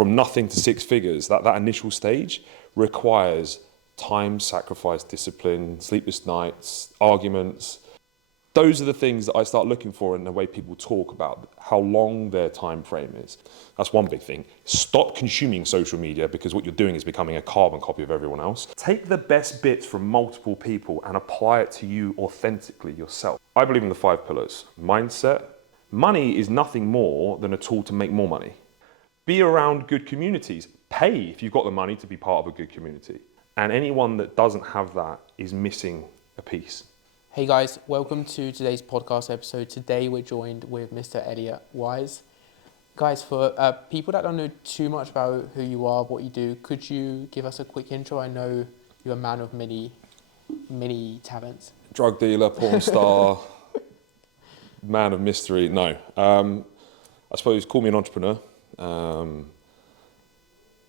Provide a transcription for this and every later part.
from nothing to six figures, that initial stage requires time, sacrifice, discipline, sleepless nights, arguments. Those are the things that I start looking for in the way people talk about how long their time frame is. That's one big thing. Stop consuming social media, because what you're doing is becoming a carbon copy of everyone else. Take the best bits from multiple people and apply it to you authentically yourself. I believe in the 5 pillars. Mindset. Money is nothing more than a tool to make more money. Be around good communities. Pay if you've got the money to be part of a good community. And anyone that doesn't have that is missing a piece. Hey guys, welcome to today's podcast episode. Today we're joined with Mr. Elliot Wise. Guys, for people that don't know too much about who you are, what you do, could you give us a quick intro? I know you're a man of many talents. Drug dealer, porn star, man of mystery. No, I suppose call me an entrepreneur.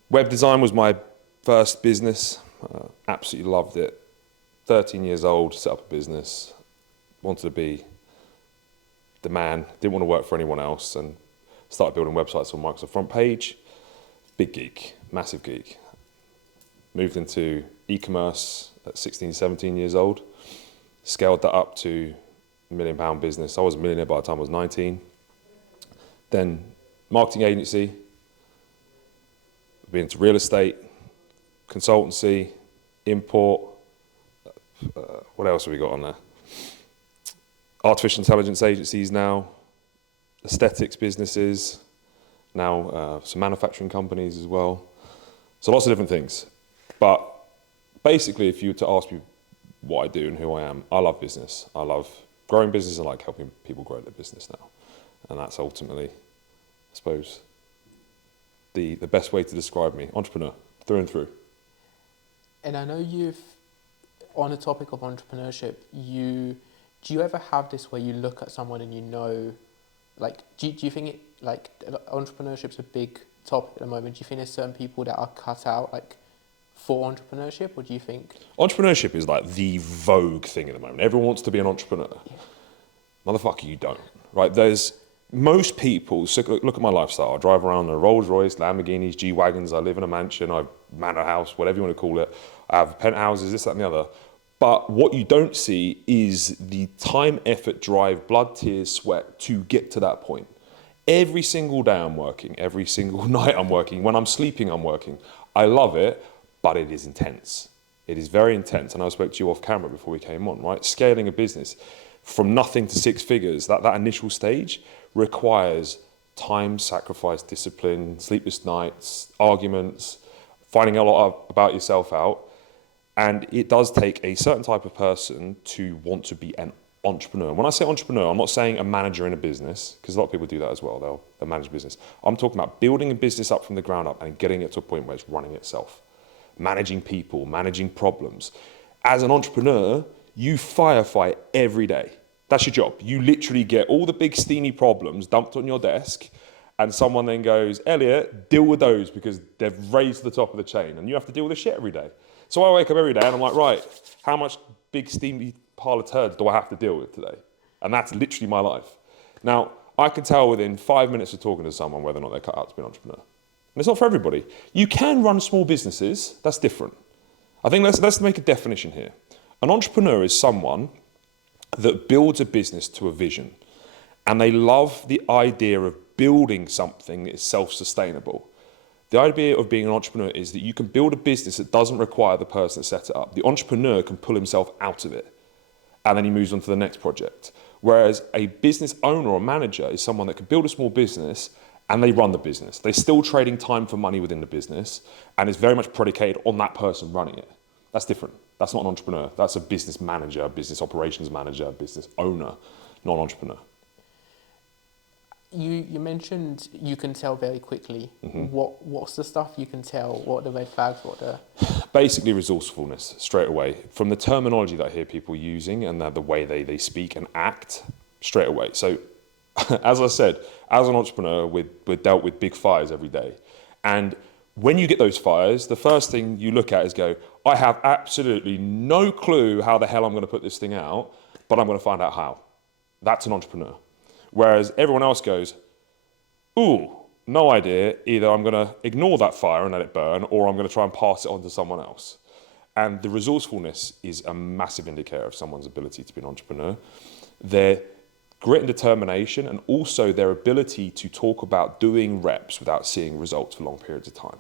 Web design was my first business. Absolutely loved it. 13 years old, set up a business, wanted to be the man, didn't want to work for anyone else, and started building websites on Microsoft Front Page. Big geek, massive geek. Moved into e-commerce at 16, 17 years old, scaled that up to £1 million business. I was a millionaire by the time I was 19. Then marketing agency, been into real estate, consultancy, import. What else have we got on there? Artificial intelligence agencies now, aesthetics businesses, now some manufacturing companies as well. So lots of different things. But basically, if you were to ask me what I do and who I am, I love business. I love growing business and like helping people grow their business now. And that's ultimately, I suppose, the best way to describe me. Entrepreneur, through and through. And I know on the topic of entrepreneurship, do you ever have this where you look at someone and you know, like, do you think entrepreneurship's a big topic at the moment? Do you think there's certain people that are cut out, like, for entrepreneurship, or do you think? Entrepreneurship is like the vogue thing at the moment. Everyone wants to be an entrepreneur. Yeah. Motherfucker, you don't, right? There's most people, so look at my lifestyle. I drive around in a Rolls Royce, Lamborghinis, G-Wagons. I live in a mansion, I manor house, whatever you want to call it. I have penthouses, this, that, and the other. But what you don't see is the time, effort, drive, blood, tears, sweat to get to that point. Every single day I'm working. Every single night I'm working. When I'm sleeping, I'm working. I love it, but it is intense. It is very intense. And I spoke to you off camera before we came on, right? Scaling a business from nothing to six figures, that initial stage requires time, sacrifice, discipline, sleepless nights, arguments, finding a lot about yourself out. And it does take a certain type of person to want to be an entrepreneur. When I say entrepreneur, I'm not saying a manager in a business, because a lot of people do that as well. They'll manage a business. I'm talking about building a business up from the ground up and getting it to a point where it's running itself. Managing people, managing problems. As an entrepreneur, you firefight every day. That's your job. You literally get all the big steamy problems dumped on your desk, and someone then goes, Elliot, deal with those because they've raised to the top of the chain, and you have to deal with this shit every day. So I wake up every day and I'm like, right, how much big steamy pile of turds do I have to deal with today? And that's literally my life. Now, I can tell within 5 minutes of talking to someone whether or not they're cut out to be an entrepreneur. And it's not for everybody. You can run small businesses, that's different. I think let's make a definition here. An entrepreneur is someone that builds a business to a vision, and they love the idea of building something that is self-sustainable. The idea of being an entrepreneur is that you can build a business that doesn't require the person that set it up. The entrepreneur can pull himself out of it, and then he moves on to the next project. Whereas a business owner or manager is someone that can build a small business and they run the business. They're still trading time for money within the business, and it's very much predicated on that person running it. That's different. That's not an entrepreneur. That's a business manager, business operations manager, business owner, not an entrepreneur. You mentioned you can tell very quickly. Mm-hmm. What's the stuff you can tell? What are the red flags? Basically resourcefulness, straight away. From the terminology that I hear people using and the way they speak and act, straight away. So, as I said, as an entrepreneur, we're dealt with big fires every day. And when you get those fires, the first thing you look at is go, I have absolutely no clue how the hell I'm going to put this thing out, but I'm going to find out how. That's an entrepreneur. Whereas everyone else goes, ooh, no idea. Either I'm going to ignore that fire and let it burn, or I'm going to try and pass it on to someone else. And the resourcefulness is a massive indicator of someone's ability to be an entrepreneur. Their grit and determination, and also their ability to talk about doing reps without seeing results for long periods of time.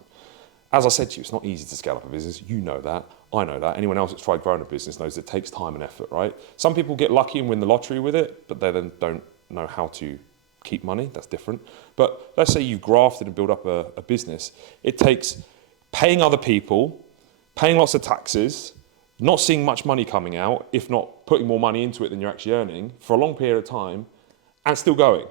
As I said to you, it's not easy to scale up a business. You know that. I know that. Anyone else that's tried growing a business knows it takes time and effort, right? Some people get lucky and win the lottery with it, but they then don't know how to keep money. That's different. But let's say you've grafted and built up a business. It takes paying other people, paying lots of taxes, not seeing much money coming out, if not putting more money into it than you're actually earning, for a long period of time, and still going.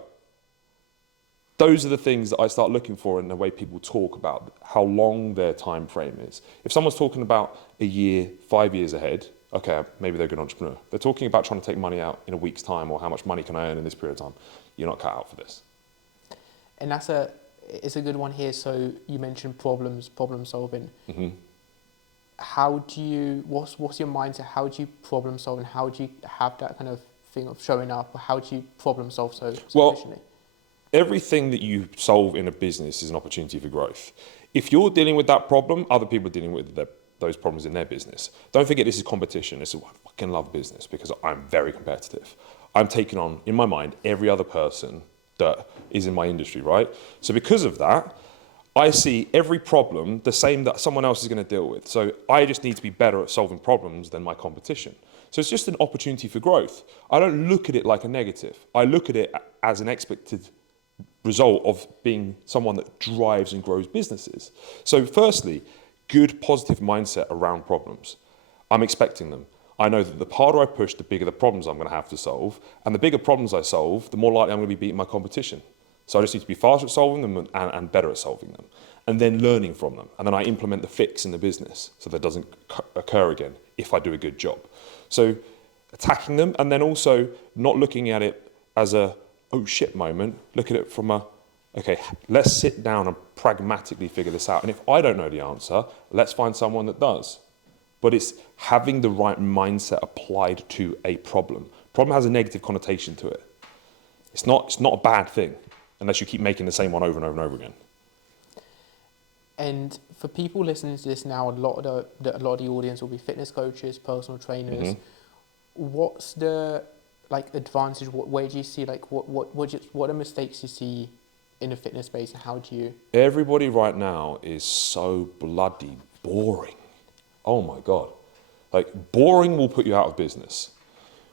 Those are the things that I start looking for in the way people talk about how long their time frame is. If someone's talking about a year, 5 years ahead, okay, maybe they're a good entrepreneur. They're talking about trying to take money out in a week's time, or how much money can I earn in this period of time. You're not cut out for this. And it's a good one here. So you mentioned problem solving. Mm-hmm. What's your mindset? How do you problem solve, and how do you have that kind of thing of showing up? Or how do you problem solve so efficiently? Everything that you solve in a business is an opportunity for growth. If you're dealing with that problem, other people are dealing with those problems in their business. Don't forget, this is competition. This is why I fucking love business, because I'm very competitive. I'm taking on, in my mind, every other person that is in my industry, right? So because of that, I see every problem the same that someone else is going to deal with. So I just need to be better at solving problems than my competition. So it's just an opportunity for growth. I don't look at it like a negative. I look at it as an expected result of being someone that drives and grows businesses. So firstly, good positive mindset around problems. I'm expecting them. I know that the harder I push, the bigger the problems I'm going to have to solve. And the bigger problems I solve, the more likely I'm going to be beating my competition. So I just need to be faster at solving them and better at solving them. And then learning from them. And then I implement the fix in the business so that doesn't occur again if I do a good job. So attacking them, and then also not looking at it as a oh shit moment. Look at it from okay, let's sit down and pragmatically figure this out. And if I don't know the answer, let's find someone that does. But it's having the right mindset applied to a problem. Problem has a negative connotation to it. It's not a bad thing unless you keep making the same one over and over and over again. And for people listening to this now, a lot of the audience will be fitness coaches, personal trainers. Mm-hmm. What's the advantage? Where do you see what are mistakes you see in the fitness space, and how do you? Everybody right now is so bloody boring. Oh my God. Boring will put you out of business.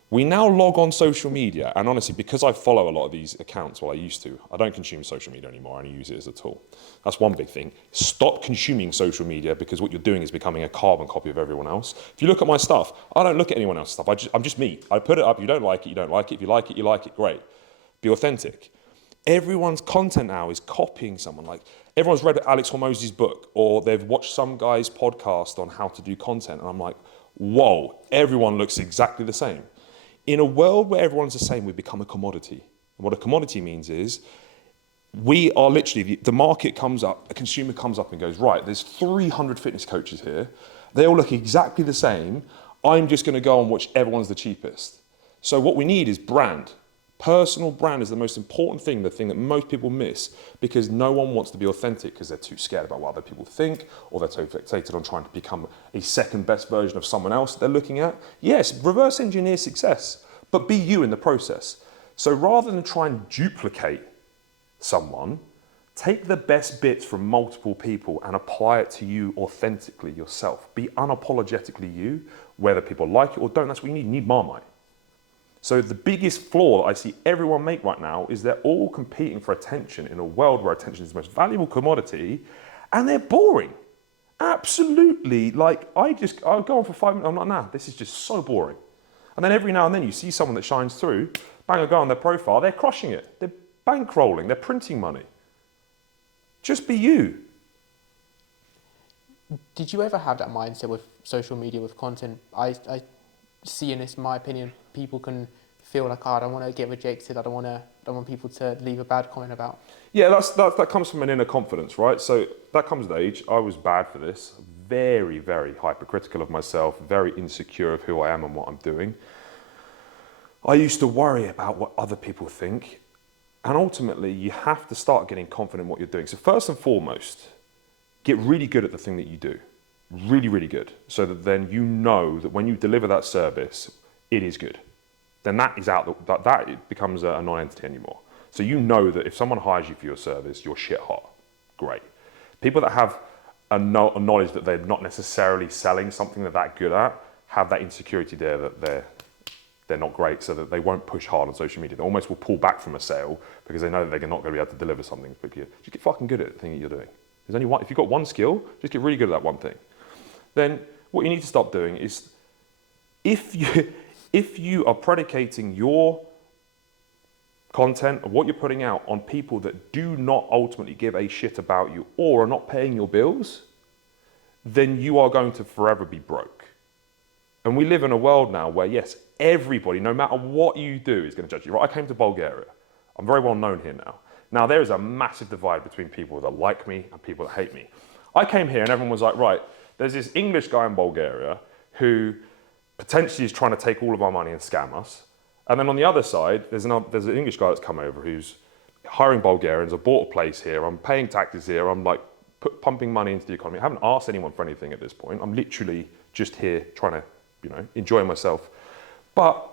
We now log on social media, and honestly, because I follow a lot of these accounts, I used to, I don't consume social media anymore, I only use it as a tool. That's one big thing. Stop consuming social media, because what you're doing is becoming a carbon copy of everyone else. If you look at my stuff, I don't look at anyone else's stuff. I'm just me. I put it up, you don't like it, you don't like it. If you like it, you like it, great. Be authentic. Everyone's content now is copying someone. Everyone's read Alex Hormozy's book, or they've watched some guy's podcast on how to do content, and I'm like, whoa, everyone looks exactly the same. In a world where everyone's the same, we become a commodity. And what a commodity means is we are literally, the market comes up, a consumer comes up and goes, right, there's 300 fitness coaches here. They all look exactly the same. I'm just going to go on whichever one's the cheapest. So what we need is brand. Personal brand is the most important thing, the thing that most people miss, because no one wants to be authentic because they're too scared about what other people think, or they're too fixated on trying to become a second best version of someone else they're looking at. Yes, reverse engineer success, but be you in the process. So rather than try and duplicate someone, take the best bits from multiple people and apply it to you authentically yourself. Be unapologetically you, whether people like it or don't. That's what you need. You need Marmite. So the biggest flaw that I see everyone make right now is they're all competing for attention in a world where attention is the most valuable commodity, and they're boring. Absolutely. I'll go on for 5 minutes. I'm like, nah, this is just so boring. And then every now and then you see someone that shines through, bang a go on their profile, they're crushing it. They're bankrolling, they're printing money. Just be you. Did you ever have that mindset with social media, with content? I see in this, my opinion, people can feel like, I don't want to get rejected. I don't want people to leave a bad comment about. Yeah, that comes from an inner confidence, right? So that comes with age. I was bad for this. Very, very hypercritical of myself. Very insecure of who I am and what I'm doing. I used to worry about what other people think. And ultimately, you have to start getting confident in what you're doing. So first and foremost, get really good at the thing that you do. Really, really good. So that then you know that when you deliver that service, it is good. Then that is out, that it becomes a non-entity anymore. So you know that if someone hires you for your service, you're shit hot. Great. People that have a knowledge that they're not necessarily selling something they're that good at, have that insecurity there that they're not great, so that they won't push hard on social media. They almost will pull back from a sale because they know that they're not going to be able to deliver something. Just get fucking good at the thing that you're doing. There's only one. If you've got one skill, just get really good at that one thing. Then what you need to stop doing is, if you are predicating your content and what you're putting out on people that do not ultimately give a shit about you or are not paying your bills, then you are going to forever be broke. And we live in a world now where, yes, everybody, no matter what you do, is going to judge you. Right? I came to Bulgaria. I'm very well known here now. Now, there is a massive divide between people that like me and people that hate me. I came here and everyone was like, right, there's this English guy in Bulgaria who potentially is trying to take all of our money and scam us. And then on the other side, there's an English guy that's come over who's hiring Bulgarians. I bought a place here. I'm paying taxes here. I'm like pumping money into the economy. I haven't asked anyone for anything at this point. I'm literally just here trying to, enjoy myself. But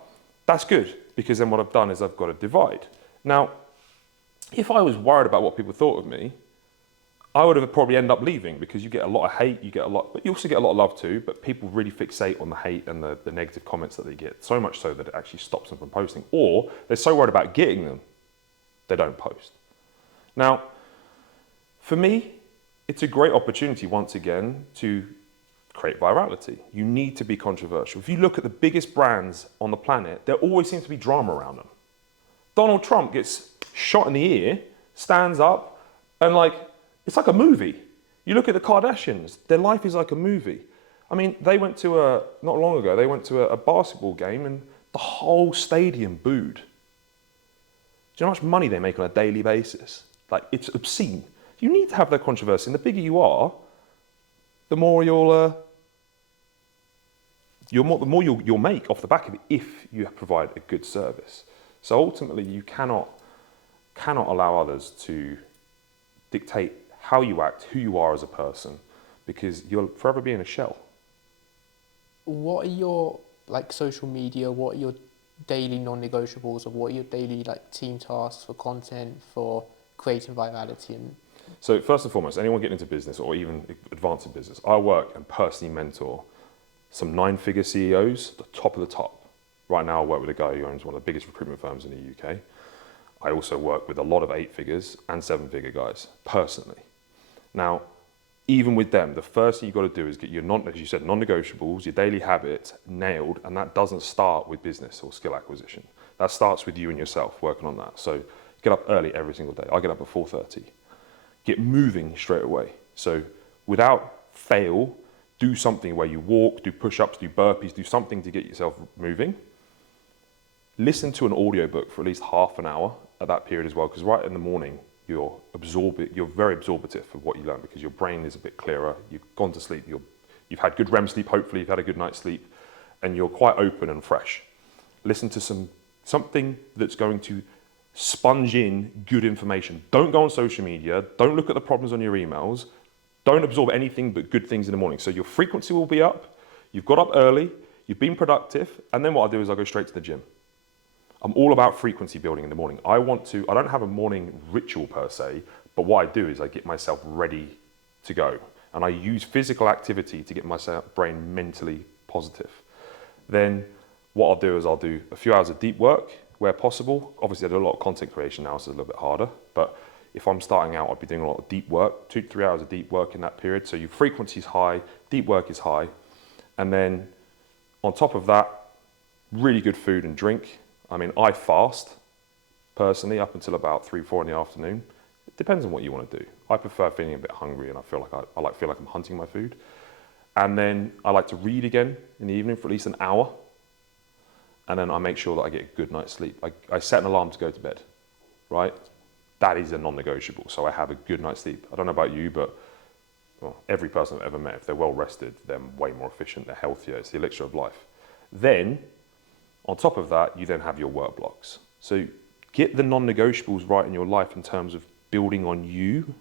that's good, because then what I've done is I've got a divide. Now, if I was worried about what people thought of me, I would have probably ended up leaving, because you get a lot of hate, but you also get a lot of love too, but people really fixate on the hate and the negative comments that they get, so much so that it actually stops them from posting, or they're so worried about getting them, they don't post. Now, for me, it's a great opportunity, once again, to create virality. You need to be controversial. If you look at the biggest brands on the planet, there always seems to be drama around them. Donald Trump gets shot in the ear, stands up, and it's like a movie. You look at the Kardashians, their life is like a movie. I mean, not long ago, they went to a basketball game and the whole stadium booed. Do you know how much money they make on a daily basis? It's obscene. You need to have that controversy, and the bigger you are, the more you'll make off the back of it if you provide a good service. So ultimately, you cannot allow others to dictate how you act, who you are as a person, because you'll forever be in a shell. What are your social media? What are your daily non-negotiables, or what are your daily team tasks for content, for creating virality? So first and foremost, anyone getting into business or even advancing business, I work and personally mentor some 9-figure CEOs, the top of the top. Right now I work with a guy who owns one of the biggest recruitment firms in the UK. I also work with a lot of 8 figures and 7-figure guys, personally. Now, even with them, the first thing you've got to do is get your, as you said, non-negotiables, your daily habits nailed, and that doesn't start with business or skill acquisition. That starts with you and yourself, working on that. So get up early every single day. I get up at 4:30. Get moving straight away. So without fail, do something where you walk, do push-ups, do burpees, do something to get yourself moving. Listen to an audiobook for at least half an hour at that period as well, because right in the morning, you're very absorbative of what you learn, because your brain is a bit clearer, you've gone to sleep, you've had good REM sleep, hopefully you've had a good night's sleep, and you're quite open and fresh. Listen to something that's going to sponge in good information. Don't go on social media, don't look at the problems on your emails, don't absorb anything but good things in the morning. So your frequency will be up, you've got up early, you've been productive, and then what I do is I go straight to the gym. I'm all about frequency building in the morning. I don't have a morning ritual per se, but what I do is I get myself ready to go. And I use physical activity to get my brain mentally positive. Then what I'll do is I'll do a few hours of deep work where possible. Obviously I do a lot of content creation now, so it's a little bit harder. But if I'm starting out, I'll be doing a lot of deep work, 2 to 3 hours of deep work in that period. So your frequency is high, deep work is high. And then on top of that, really good food and drink. I mean, I fast, personally, up until about 3, 4 in the afternoon. It depends on what you want to do. I prefer feeling a bit hungry, and I feel like I'm hunting my food. And then I like to read again in the evening for at least an hour. And then I make sure that I get a good night's sleep. I set an alarm to go to bed, right? That is a non-negotiable, so I have a good night's sleep. I don't know about you, but every person I've ever met, if they're well rested, they're way more efficient, they're healthier, it's the elixir of life. Then, on top of that, you then have your work blocks. So Get the non-negotiables right in your life in terms of building on you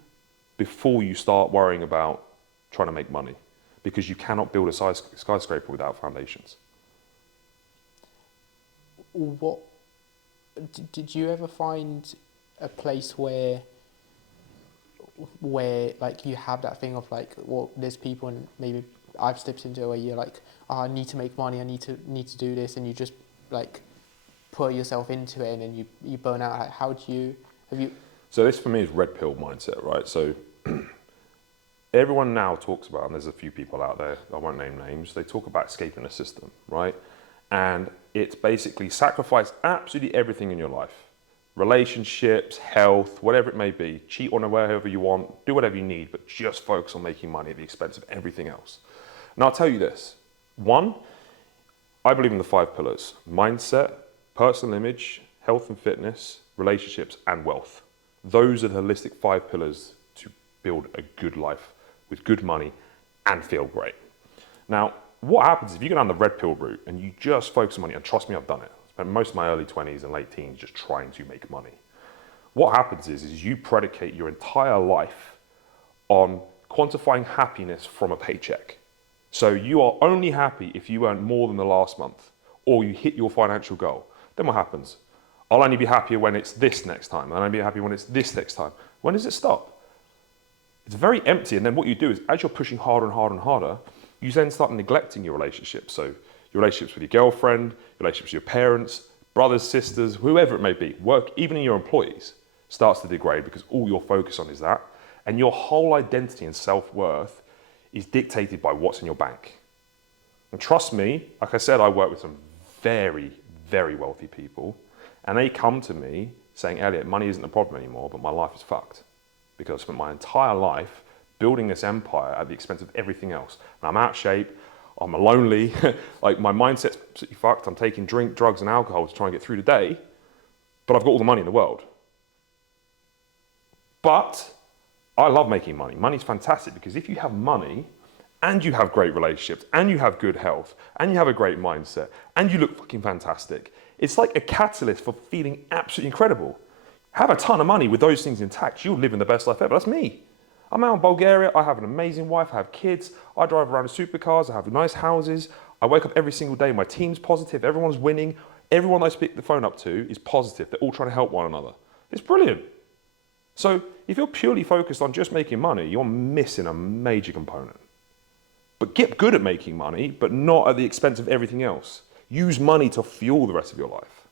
before you start worrying about trying to make money, because you cannot build a skyscraper without foundations. What did you ever find a place where like you have that thing of like, well, there's people, and maybe I've stepped into it where you're like, oh, I need to make money, I need to do this, and you just like put yourself into it, and then you burn out. Like, have you? So this for me is red pill mindset, right? So everyone now talks about, and there's a few people out there, I won't name names, they talk about escaping the system, right? And it's basically sacrifice absolutely everything in your life. Relationships, health, whatever it may be. Cheat on wherever you want, do whatever you need, but just focus on making money at the expense of everything else. And I'll tell you this. One, I believe in the 5 pillars: mindset, personal image, health and fitness, relationships, and wealth. Those are the holistic 5 pillars to build a good life with good money and feel great. Now, what happens if you go down the red pill route and you just focus on money, and trust me, I've done it. I spent most of my early 20s and late teens just trying to make money. What happens is you predicate your entire life on quantifying happiness from a paycheck. So you are only happy if you earn more than the last month or you hit your financial goal. Then what happens? I'll only be happier when it's this next time. I'll only be happy when it's this next time. When does it stop? It's very empty. And then what you do is, as you're pushing harder and harder and harder, you then start neglecting your relationships. So your relationships with your girlfriend, your relationships with your parents, brothers, sisters, whoever it may be, work, even in your employees, starts to degrade because all you're focused on is that. And your whole identity and self-worth is dictated by what's in your bank. And trust me, like I said, I work with some very, very wealthy people, and they come to me saying, Elliot, money isn't the problem anymore, but my life is fucked because I spent my entire life building this empire at the expense of everything else. And I'm out of shape, I'm lonely, like my mindset's absolutely fucked, I'm taking drink, drugs, and alcohol to try and get through the day, but I've got all the money in the world. But I love making money. Money's fantastic because if you have money and you have great relationships and you have good health and you have a great mindset and you look fucking fantastic, it's like a catalyst for feeling absolutely incredible. Have a ton of money with those things intact, you'll live in the best life ever. That's me. I'm out in Bulgaria, I have an amazing wife, I have kids, I drive around in supercars, I have nice houses, I wake up every single day, my team's positive, everyone's winning, everyone I speak the phone up to is positive, they're all trying to help one another. It's brilliant. So if you're purely focused on just making money, you're missing a major component. But get good at making money, but not at the expense of everything else. Use money to fuel the rest of your life.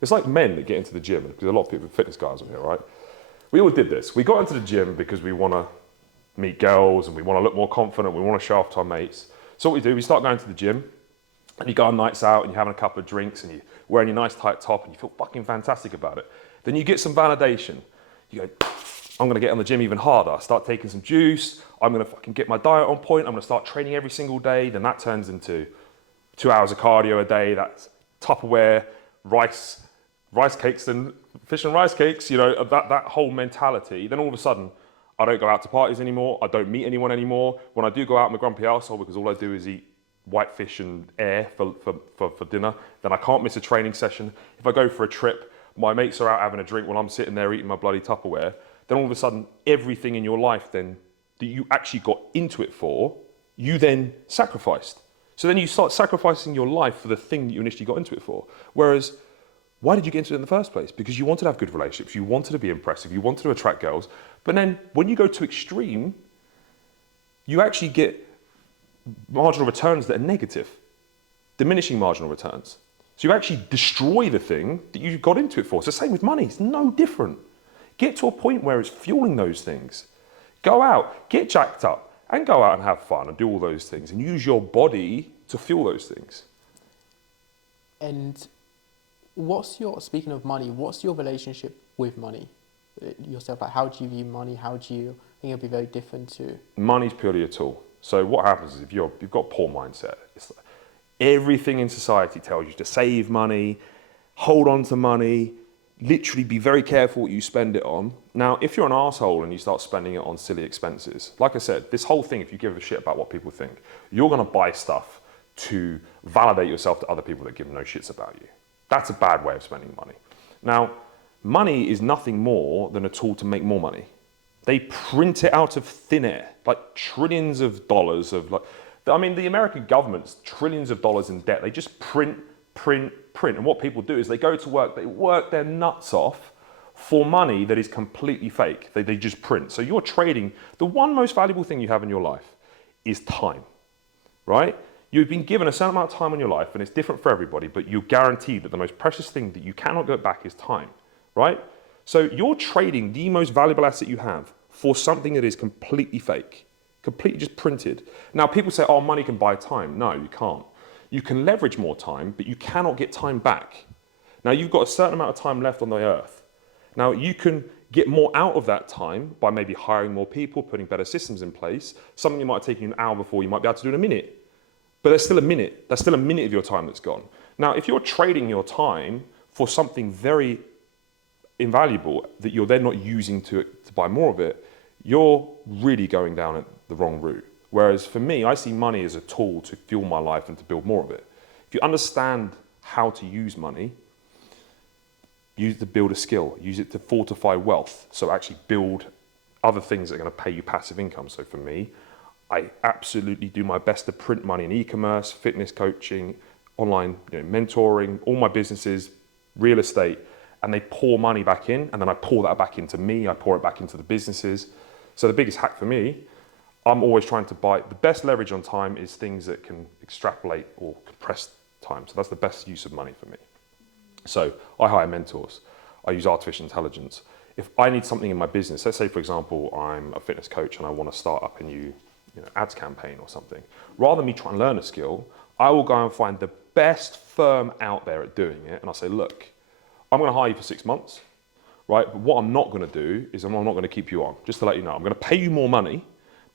It's like men that get into the gym, because a lot of people, fitness guys are here, right? We all did this. We got into the gym because we want to meet girls and we want to look more confident, we want to show off to our mates. So what we do, we start going to the gym and you go on nights out and you're having a couple of drinks and you're wearing your nice tight top and you feel fucking fantastic about it. Then you get some validation. You go, I'm going to get on the gym even harder. I start taking some juice. I'm going to fucking get my diet on point. I'm going to start training every single day. Then that turns into 2 hours of cardio a day. That's Tupperware, rice cakes and fish and rice cakes, you know, that whole mentality. Then all of a sudden, I don't go out to parties anymore. I don't meet anyone anymore. When I do go out, I'm a grumpy arsehole because all I do is eat white fish and air for dinner. Then I can't miss a training session. If I go for a trip, my mates are out having a drink while I'm sitting there eating my bloody Tupperware. Then all of a sudden, everything in your life then that you actually got into it for, you then sacrificed. So then you start sacrificing your life for the thing that you initially got into it for. Whereas, why did you get into it in the first place? Because you wanted to have good relationships, you wanted to be impressive, you wanted to attract girls. But then when you go to extreme, you actually get marginal returns that are negative, diminishing marginal returns. So you actually destroy the thing that you got into it for. It's the same with money, it's no different. Get to a point where it's fueling those things. Go out, get jacked up, and go out and have fun and do all those things and use your body to fuel those things. And speaking of money, what's your relationship with money yourself? Like, how do you view money? I think it'll be very different to... Money's purely a tool. So what happens is if you've got a poor mindset, it's like everything in society tells you to save money, hold on to money, literally be very careful what you spend it on. Now, if you're an arsehole and you start spending it on silly expenses, like I said, this whole thing, if you give a shit about what people think, you're going to buy stuff to validate yourself to other people that give no shits about you. That's a bad way of spending money. Now, money is nothing more than a tool to make more money. They print it out of thin air, like trillions of dollars of like, I mean, the American government's trillions of dollars in debt. They just print. And what people do is they go to work, they work their nuts off for money that is completely fake. They just print. So you're trading, the one most valuable thing you have in your life is time, right? You've been given a certain amount of time in your life, and it's different for everybody, but you're guaranteed that the most precious thing that you cannot get back is time, right? So you're trading the most valuable asset you have for something that is completely fake, completely just printed. Now, people say, oh, money can buy time. No, you can't. You can leverage more time, but you cannot get time back. Now, you've got a certain amount of time left on the earth. Now, you can get more out of that time by maybe hiring more people, putting better systems in place. Something you might have taken you an hour before, you might be able to do in a minute. But there's still a minute. That's still a minute of your time that's gone. Now, if you're trading your time for something very invaluable that you're then not using to buy more of it, you're really going down the wrong route. Whereas for me, I see money as a tool to fuel my life and to build more of it. If you understand how to use money, use it to build a skill, use it to fortify wealth. So actually build other things that are going to pay you passive income. So for me, I absolutely do my best to print money in e-commerce, fitness coaching, online mentoring, all my businesses, real estate, and they pour money back in, and then I pour that back into me, I pour it back into the businesses. So the biggest hack for me, I'm always trying to buy, the best leverage on time is things that can extrapolate or compress time. So that's the best use of money for me. So I hire mentors, I use artificial intelligence. If I need something in my business, let's say for example, I'm a fitness coach and I want to start up a new ads campaign or something. Rather than me trying to learn a skill, I will go and find the best firm out there at doing it. And I'll say, look, I'm going to hire you for 6 months, right? But what I'm not going to do is I'm not going to keep you on. Just to let you know, I'm going to pay you more money,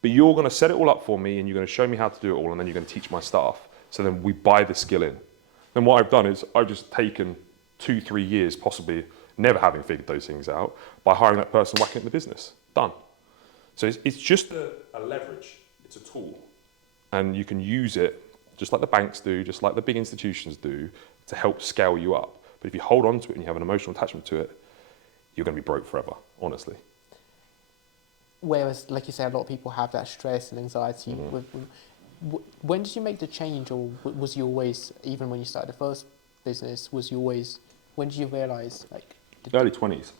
but you're going to set it all up for me and you're going to show me how to do it all, and then you're going to teach my staff. So then we buy the skill in. Then what I've done is I've just taken 2-3 years, possibly never having figured those things out, by hiring that person, whacking it in the business. Done. So it's just a leverage. It's a tool. And you can use it just like the banks do, just like the big institutions do, to help scale you up. But if you hold on to it and you have an emotional attachment to it, you're going to be broke forever, honestly. Whereas, like you say, a lot of people have that stress and anxiety. When did you make the change, or was you always, even when you started the first business, when did you realise? Early 20s.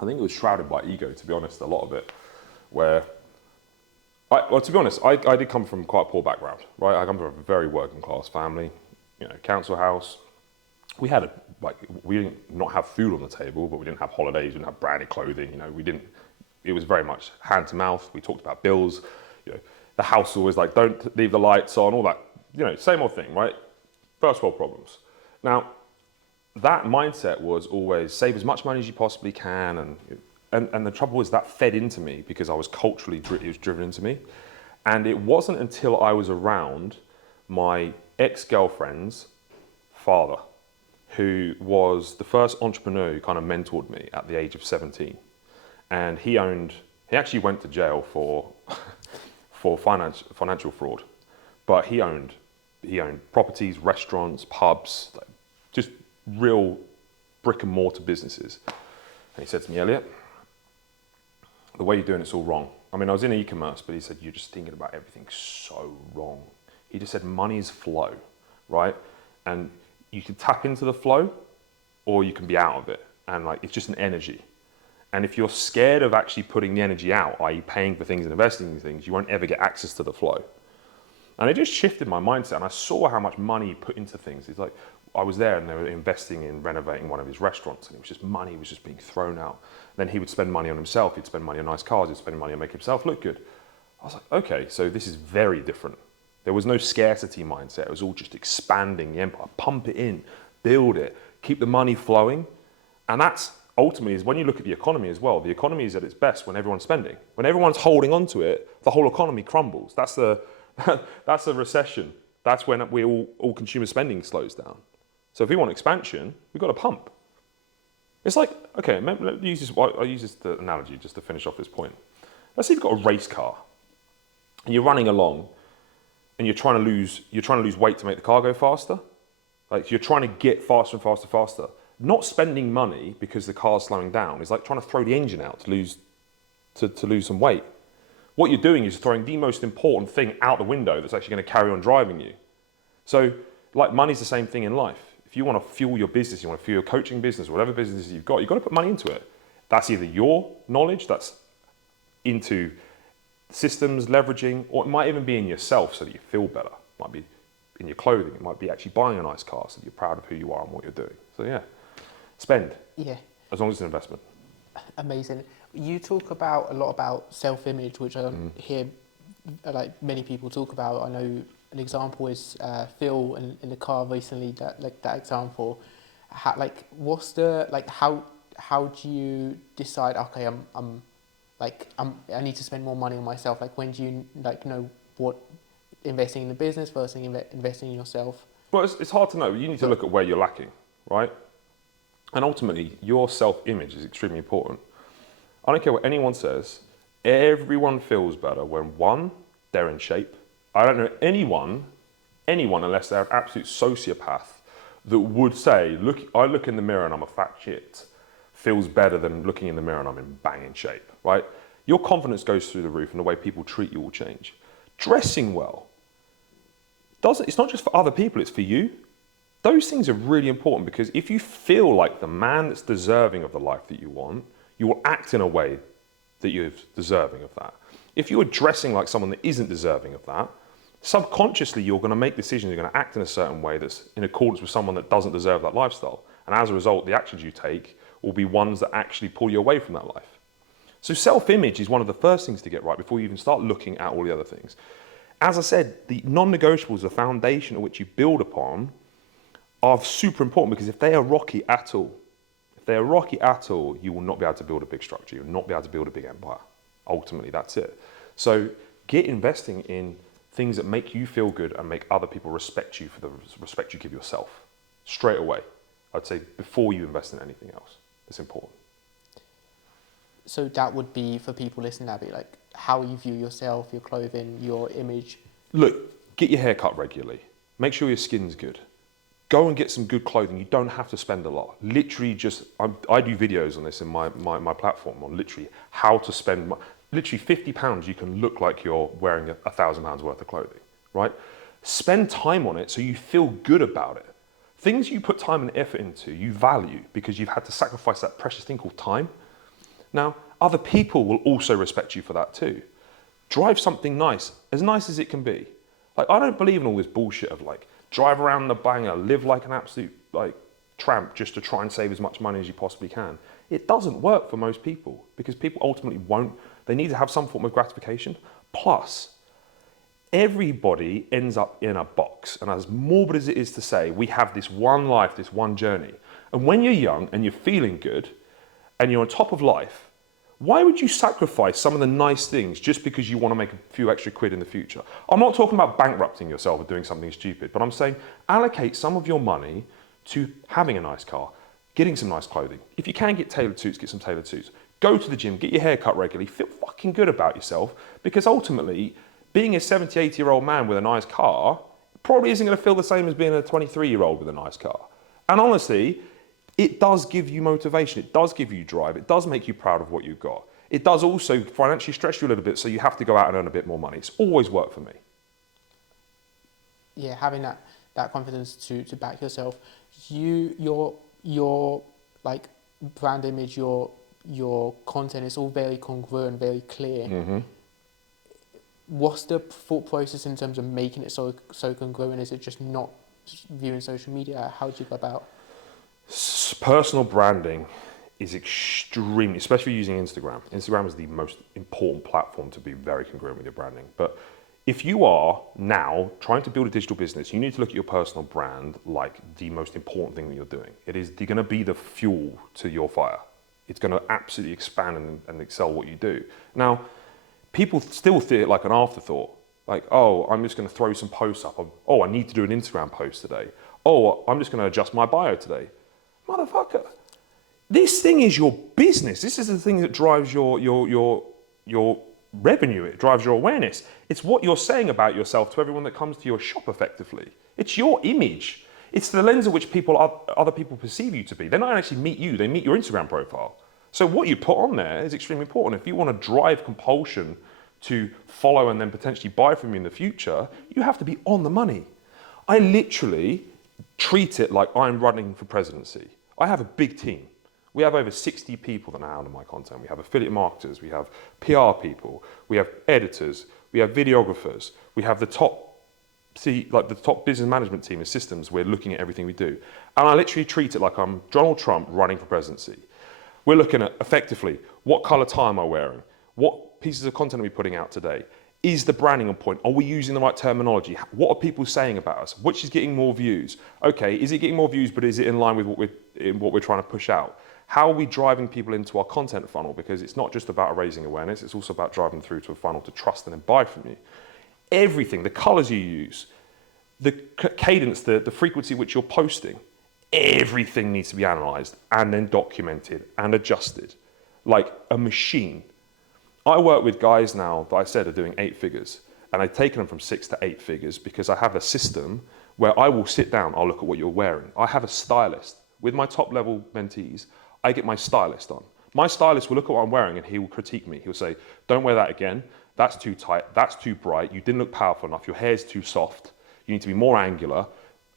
I think it was shrouded by ego, to be honest, a lot of it. Where, to be honest, I did come from quite a poor background, right? I come from a very working class family, council house. We had we didn't not have food on the table, but we didn't have holidays, we didn't have branded clothing, it was very much hand to mouth. We talked about bills, the house was always like, don't leave the lights on, all that, same old thing, right? First world problems. Now, that mindset was always save as much money as you possibly can, and the trouble was that fed into me because I was culturally, it was driven into me. And it wasn't until I was around my ex-girlfriend's father, who was the first entrepreneur who kind of mentored me at the age of 17. And he actually went to jail for financial fraud, but he owned properties, restaurants, pubs, just real brick and mortar businesses. And he said to me, Elliot, the way you're doing it's all wrong. I mean, I was in e-commerce, but he said, you're just thinking about everything so wrong. He just said, money is flow, right? And you can tap into the flow or you can be out of it. And it's just an energy. And if you're scared of actually putting the energy out, i.e. paying for things and investing in things, you won't ever get access to the flow. And it just shifted my mindset, and I saw how much money he put into things. It's like, I was there and they were investing in renovating one of his restaurants, and it was just money was just being thrown out. Then he would spend money on himself, he'd spend money on nice cars, he'd spend money on making himself look good. I was like, okay, so this is very different. There was no scarcity mindset, it was all just expanding the empire, pump it in, build it, keep the money flowing. And that's ultimately is when you look at the economy as well, the economy is at its best when everyone's spending. When everyone's holding on to it, the whole economy crumbles. That's a recession. That's when all consumer spending slows down. So if we want expansion, we've got to pump. It's like, okay, I'll use this analogy just to finish off this point. Let's say you've got a race car and you're running along and you're trying to lose weight to make the car go faster. You're trying to get faster and faster. not spending money because the car's slowing down is like trying to throw the engine out to lose some weight. What you're doing is throwing the most important thing out the window that's actually going to carry on driving you. So, like, money's the same thing in life. If you want to fuel your business, you want to fuel your coaching business, whatever business you've got to put money into it. That's either your knowledge, that's into systems, leveraging, or it might even be in yourself so that you feel better. It might be in your clothing. It might be actually buying a nice car so that you're proud of who you are and what you're doing. So yeah, spend. Yeah. As long as it's an investment. Amazing. You talk about a lot about self-image, which I don't hear like many people talk about. I know an example is Phil in the car recently. That example. How do you decide? Okay, I need to spend more money on myself. Like, when do you know what investing in the business versus investing in yourself? Well, it's hard to know. You need to look at where you're lacking, right? And ultimately, your self-image is extremely important. I don't care what anyone says. Everyone feels better when, one, they're in shape. I don't know anyone, unless they're an absolute sociopath, that would say, I look in the mirror and I'm a fat shit, feels better than looking in the mirror and I'm in banging shape, right? Your confidence goes through the roof and the way people treat you will change. Dressing well, it's not just for other people, it's for you. Those things are really important, because if you feel like the man that's deserving of the life that you want, you will act in a way that you're deserving of that. If you're dressing like someone that isn't deserving of that, subconsciously you're going to make decisions, you're going to act in a certain way that's in accordance with someone that doesn't deserve that lifestyle. And as a result, the actions you take will be ones that actually pull you away from that life. So self-image is one of the first things to get right before you even start looking at all the other things. As I said, the non-negotiables, the foundation of which you build upon, are super important, because if they are rocky at all, you will not be able to build a big structure. You'll not be able to build a big empire. Ultimately, that's it. So get investing in things that make you feel good and make other people respect you for the respect you give yourself. Straight away, I'd say, before you invest in anything else. It's important. So that would be, for people listening, that'd be like how you view yourself, your clothing, your image. Look, get your hair cut regularly. Make sure your skin's good. Go and get some good clothing. You don't have to spend a lot. Literally I do videos on this in my platform on literally how to spend, literally £50 you can look like you're wearing £1,000 worth of clothing, right? Spend time on it so you feel good about it. Things you put time and effort into, you value, because you've had to sacrifice that precious thing called time. Now, other people will also respect you for that too. Drive something nice as it can be. Like, I don't believe in all this bullshit of like, drive around the banger, live like an absolute like tramp just to try and save as much money as you possibly can. It doesn't work for most people, because people ultimately won't. They need to have some form of gratification. Plus, everybody ends up in a box. And as morbid as it is to say, we have this one life, this one journey. And when you're young and you're feeling good and you're on top of life, why would you sacrifice some of the nice things just because you want to make a few extra quid in the future? I'm not talking about bankrupting yourself or doing something stupid, but I'm saying allocate some of your money to having a nice car, getting some nice clothing. If you can get tailored suits, get some tailored suits. Go to the gym, get your hair cut regularly, feel fucking good about yourself, because ultimately, being a 70, 80-year-old man with a nice car probably isn't going to feel the same as being a 23-year-old with a nice car. And honestly, it does give you motivation, it does give you drive, it does make you proud of what you've got. It does also financially stress you a little bit, so you have to go out and earn a bit more money. It's always worked for me. Yeah, having that confidence to back yourself. Your like brand image, your content is all very congruent, very clear. Mm-hmm. What's the thought process in terms of making it so congruent? Is it just not viewing social media? How do you go about? Personal branding is extremely, especially using Instagram. Instagram is the most important platform to be very congruent with your branding. But if you are now trying to build a digital business, you need to look at your personal brand like the most important thing that you're doing. It is going to be the fuel to your fire. It's going to absolutely expand and excel what you do. Now, people still see it like an afterthought. Like, oh, I'm just going to throw some posts up. Oh, I need to do an Instagram post today. Oh, I'm just going to adjust my bio today. Motherfucker, this thing is your business. This is the thing that drives your revenue. It drives your awareness. It's what you're saying about yourself to everyone that comes to your shop effectively. It's your image. It's the lens of which other people perceive you to be. They don't actually meet you, they meet your Instagram profile. So what you put on there is extremely important. If you want to drive compulsion to follow and then potentially buy from you in the future, you have to be on the money. I literally treat it like I'm running for presidency. I have a big team. We have over 60 people that now handle my content. We have affiliate marketers, we have PR people, we have editors, we have videographers, we have the top business management team of systems. We're looking at everything we do. And I literally treat it like I'm Donald Trump running for presidency. We're looking at, effectively, what color tie am I wearing? What pieces of content are we putting out today? Is the branding on point? Are we using the right terminology? What are people saying about us? Which is getting more views? Okay, is it getting more views, but is it in line with what we're trying to push out? How are we driving people into our content funnel? Because it's not just about raising awareness, it's also about driving through to a funnel to trust and then buy from you. Everything, the colors you use, the cadence, the frequency which you're posting, everything needs to be analyzed and then documented and adjusted like a machine. I work with guys now that I said are doing 8 figures, and I've taken them from 6 to 8 figures because I have a system where I will sit down, I'll look at what you're wearing. I have a stylist. With my top level mentees, I get my stylist on. My stylist will look at what I'm wearing and he will critique me. He'll say, don't wear that again. That's too tight. That's too bright. You didn't look powerful enough. Your hair's too soft. You need to be more angular.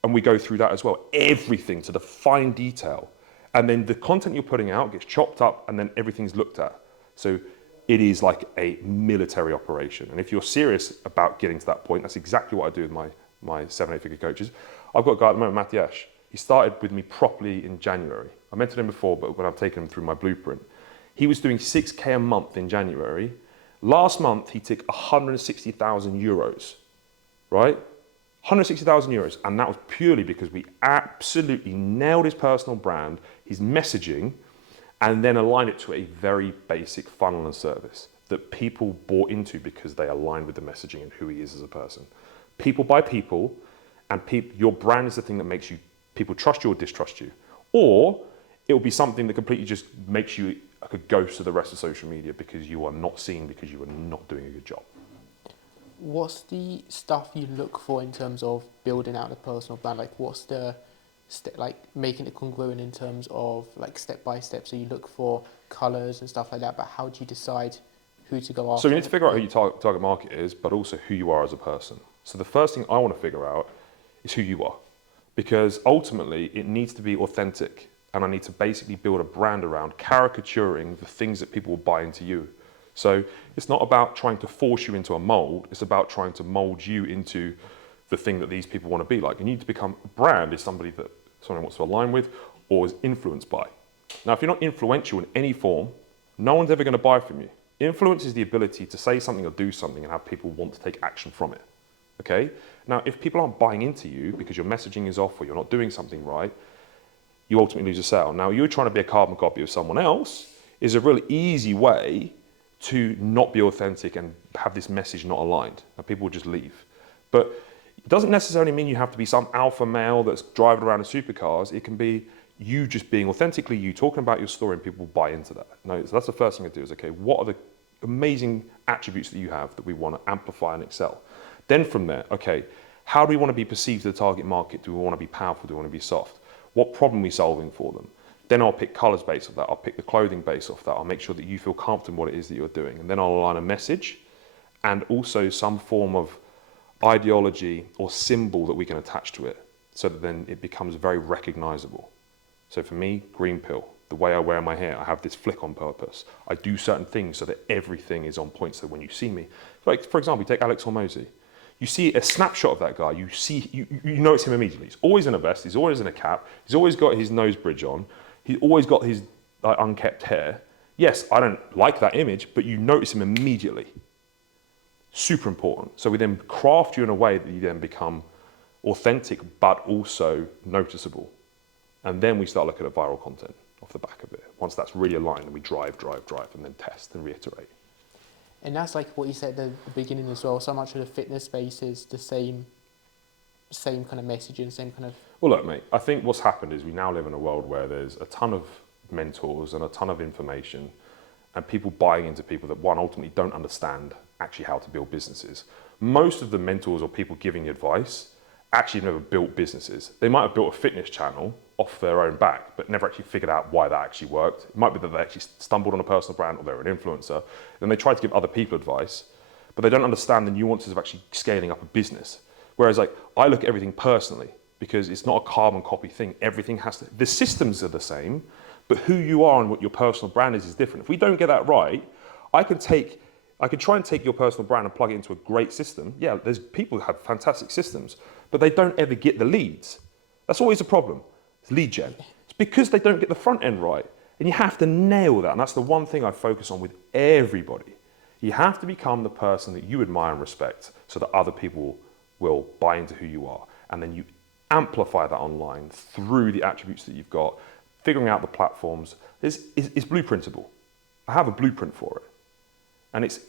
And we go through that as well. Everything to the fine detail. And then the content you're putting out gets chopped up and then everything's looked at. So it is like a military operation. And if you're serious about getting to that point, that's exactly what I do with my 7, 8 figure coaches. I've got a guy at the moment, Mathias. He started with me properly in January. I mentored him before, but when I've taken him through my blueprint, he was doing 6K a month in January. Last month, he took 160,000 euros, right? 160,000 euros. And that was purely because we absolutely nailed his personal brand, his messaging, and then aligned it to a very basic funnel and service that people bought into because they aligned with the messaging and who he is as a person. People buy people, and your brand is the thing that makes people trust you or distrust you. Or it will be something that completely just makes you like a ghost of the rest of social media because you are not seen, because you are not doing a good job. What's the stuff you look for in terms of building out a personal brand? Like, what's the like making it congruent in terms of like step by step? So you look for colors and stuff like that, but how do you decide who to go after? So you need to figure out who your target market is, but also who you are as a person. So the first thing I want to figure out is who you are, because ultimately it needs to be authentic, and I need to basically build a brand around caricaturing the things that people will buy into you. So it's not about trying to force you into a mold, it's about trying to mold you into the thing that these people want to be like. You need to become, a brand is somebody that someone wants to align with or is influenced by. Now, if you're not influential in any form, no one's ever going to buy from you. Influence is the ability to say something or do something and have people want to take action from it, okay? Now, if people aren't buying into you because your messaging is off or you're not doing something right, you ultimately lose a sale. Now, you're trying to be a carbon copy of someone else is a really easy way to not be authentic and have this message not aligned, and people will just leave. But it doesn't necessarily mean you have to be some alpha male that's driving around in supercars. It can be you just being authentically you, talking about your story, and people buy into that. No, so that's the first thing I do is, okay, what are the amazing attributes that you have that we want to amplify and excel? Then from there, okay, how do we want to be perceived to the target market? Do we want to be powerful? Do we want to be soft? What problem are we solving for them? Then I'll pick colors based off that. I'll pick the clothing based off that. I'll make sure that you feel confident in what it is that you're doing. And then I'll align a message and also some form of ideology or symbol that we can attach to it so that then it becomes very recognizable. So for me, green pill, the way I wear my hair, I have this flick on purpose. I do certain things so that everything is on point so when you see me, like for example, you take Alex Hormozy. You see a snapshot of that guy, you notice him immediately. He's always in a vest, he's always in a cap, he's always got his nose bridge on, he's always got his unkept hair. Yes, I don't like that image, but you notice him immediately. Super important. So we then craft you in a way that you then become authentic, but also noticeable. And then we start looking at viral content off the back of it. Once that's really aligned, then we drive, and then test and reiterate. And that's like what you said at the beginning as well. So much of the fitness space is the same kind of messaging, same kind of... Well, look, mate, I think what's happened is we now live in a world where there's a ton of mentors and a ton of information and people buying into people that, one, ultimately don't understand actually how to build businesses. Most of the mentors or people giving advice actually never built businesses. They might have built a fitness channel off their own back, but never actually figured out why that actually worked. It might be that they actually stumbled on a personal brand or they're an influencer, and they try to give other people advice, but they don't understand the nuances of actually scaling up a business. Whereas like, I look at everything personally because it's not a carbon copy thing. Everything has to, the systems are the same, but who you are and what your personal brand is different. If we don't get that right, I could try and take your personal brand and plug it into a great system. Yeah, there's people who have fantastic systems, but they don't ever get the leads. That's always a problem. It's lead gen. It's because they don't get the front end right. And you have to nail that. And that's the one thing I focus on with everybody. You have to become the person that you admire and respect so that other people will buy into who you are. And then you amplify that online through the attributes that you've got, figuring out the platforms. It's blueprintable. I have a blueprint for it. And it's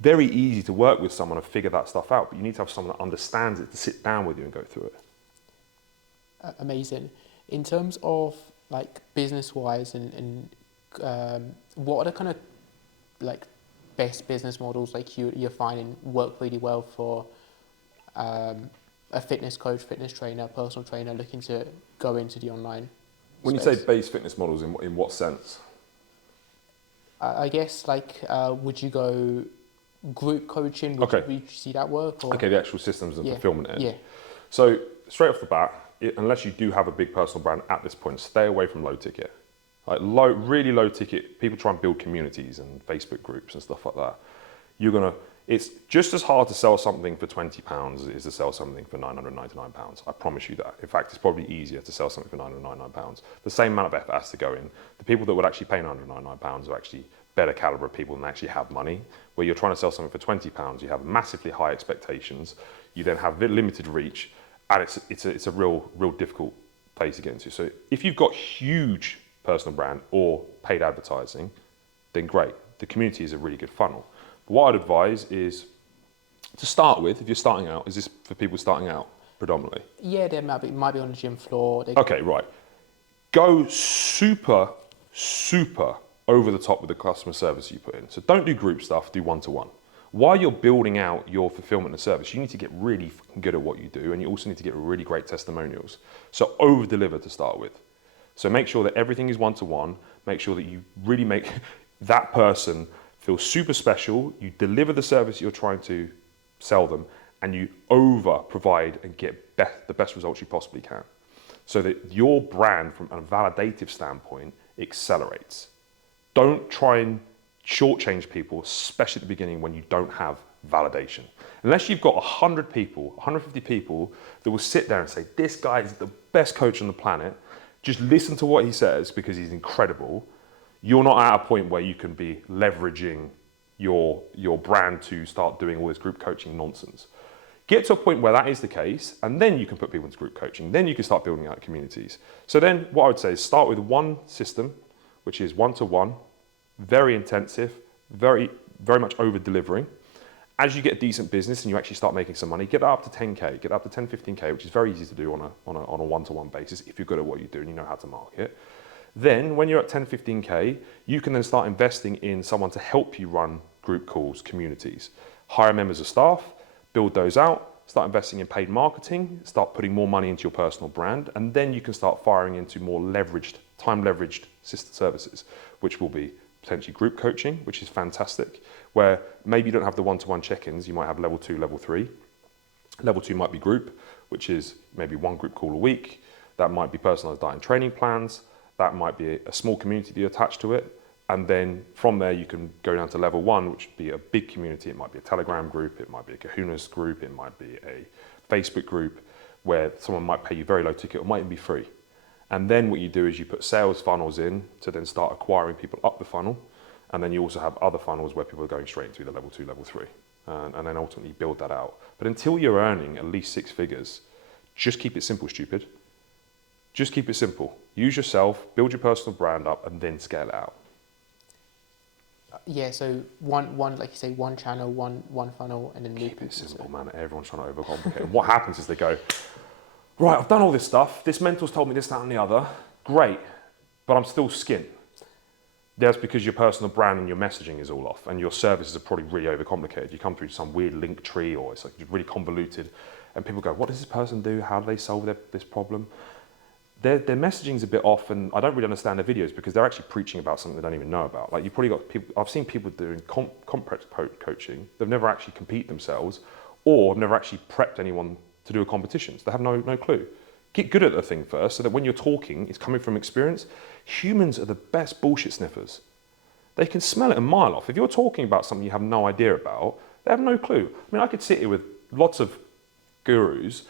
very easy to work with someone and figure that stuff out, but you need to have someone that understands it to sit down with you and go through it. Amazing. In terms of like business-wise and what are the kind of like best business models like you're finding work really well for a fitness coach, fitness trainer, personal trainer looking to go into the online When space? you say base fitness models, in what sense? I guess like would you go group coaching? Would you see that work? Or? Okay, the actual systems and fulfillment end. Yeah. So straight off the bat, unless you do have a big personal brand at this point, stay away from low ticket. Like really low ticket, people try and build communities and Facebook groups and stuff like that. It's just as hard to sell something for £20 as it is to sell something for £999. I promise you that. In fact, it's probably easier to sell something for £999. The same amount of effort has to go in. The people that would actually pay £999 are actually better caliber of people and actually have money. Where you're trying to sell something for £20, you have massively high expectations. You then have limited reach, and it's a real difficult place to get into. So if you've got huge personal brand or paid advertising, then great. The community is a really good funnel. But what I'd advise is to start with, if you're starting out, is this for people starting out predominantly? Yeah, they might be on the gym floor. Okay, right. Go super over the top with the customer service you put in. So don't do group stuff, do one-to-one. While you're building out your fulfillment and service, you need to get really good at what you do, and you also need to get really great testimonials. So over-deliver to start with. So make sure that everything is one-to-one. Make sure that you really make that person feel super special. You deliver the service you're trying to sell them, and you over-provide and get the best results you possibly can. So that your brand, from a validative standpoint, accelerates. Don't try and shortchange people, especially at the beginning when you don't have validation. Unless you've got 100 people, 150 people that will sit there and say, this guy is the best coach on the planet, just listen to what he says because he's incredible. You're not at a point where you can be leveraging your brand to start doing all this group coaching nonsense. Get to a point where that is the case, and then you can put people into group coaching. Then you can start building out communities. So then what I would say is start with one system, which is one-to-one, very intensive, very much over-delivering. As you get decent business and you actually start making some money, get that up to 10K, get up to 10, 15K, which is very easy to do on a one-to-one basis if you're good at what you do and you know how to market. Then when you're at 10, 15K, you can then start investing in someone to help you run group calls, communities. Hire members of staff, build those out, start investing in paid marketing, start putting more money into your personal brand, and then you can start firing into more time-leveraged services, which will be potentially group coaching, which is fantastic, where maybe you don't have the one-to-one check-ins, you might have level 2, level 3. Level 2 might be group, which is maybe one group call a week. That might be personalized diet and training plans. That might be a small community that you attach to it. And then from there, you can go down to level 1, which would be a big community. It might be a Telegram group, it might be a Kahunas group, it might be a Facebook group where someone might pay you very low ticket or might even be free. And then what you do is you put sales funnels in to then start acquiring people up the funnel. And then you also have other funnels where people are going straight into the level 2, level 3. And then ultimately build that out. But until you're earning at least 6 figures, just keep it simple, stupid. Just keep it simple. Use yourself, build your personal brand up, and then scale it out. Yeah, so one like you say, one channel, one funnel, and then keep it simple, man. Everyone's trying to overcomplicate. And what happens is they go, right, I've done all this stuff. This mentor's told me this, that, and the other. Great, but I'm still skint. That's because your personal brand and your messaging is all off, and your services are probably really overcomplicated. You come through some weird link tree, or it's like really convoluted, and people go, what does this person do? How do they solve this problem? Their messaging's a bit off, and I don't really understand their videos because they're actually preaching about something they don't even know about. Like, you've probably got people, I've seen people doing complex coaching, they've never actually competed themselves, or have never actually prepped anyone to do a competition, so they have no clue. Get good at the thing first, so that when you're talking, it's coming from experience. Humans are the best bullshit sniffers. They can smell it a mile off. If you're talking about something you have no idea about, they have no clue. I mean, I could sit here with lots of gurus,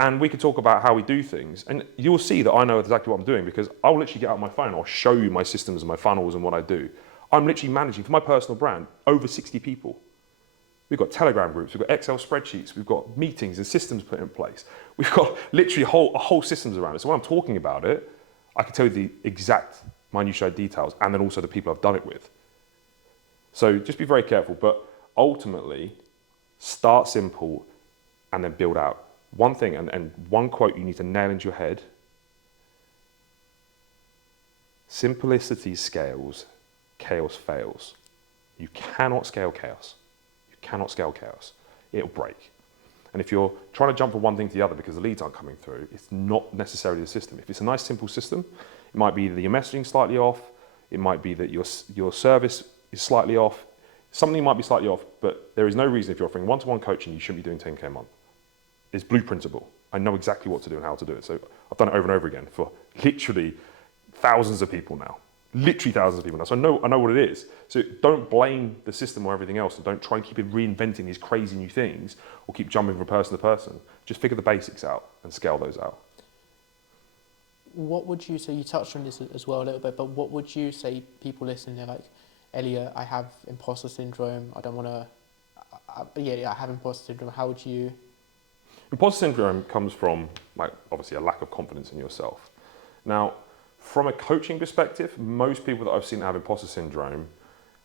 and we could talk about how we do things, and you'll see that I know exactly what I'm doing, because I'll literally get out my phone, I'll show you my systems and my funnels and what I do. I'm literally managing, for my personal brand, over 60 people. We've got Telegram groups, we've got Excel spreadsheets, we've got meetings and systems put in place. We've got literally a whole systems around it. So when I'm talking about it, I can tell you the exact minutiae details, and then also the people I've done it with. So just be very careful, but ultimately, start simple and then build out. One thing, and one quote you need to nail into your head: simplicity scales, chaos fails. You cannot scale chaos. You cannot scale chaos. It'll break. And if you're trying to jump from one thing to the other because the leads aren't coming through, it's not necessarily the system. If it's a nice simple system, it might be that your messaging slightly off, it might be that your service is slightly off, something might be slightly off, but there is no reason if you're offering one-to-one coaching, you shouldn't be doing 10K a month. It's blueprintable. I know exactly what to do and how to do it. So I've done it over and over again for literally thousands of people now. Literally thousands of people now. So I know what it is. So don't blame the system or everything else, and don't try and keep reinventing these crazy new things or keep jumping from person to person. Just figure the basics out and scale those out. What would you say, you touched on this as well a little bit, but what would you say people listening, they're like, Elliot, I have imposter syndrome, I don't want to, I have imposter syndrome, how would you? Imposter syndrome comes from, like, obviously a lack of confidence in yourself. Now, from a coaching perspective, most people that I've seen have imposter syndrome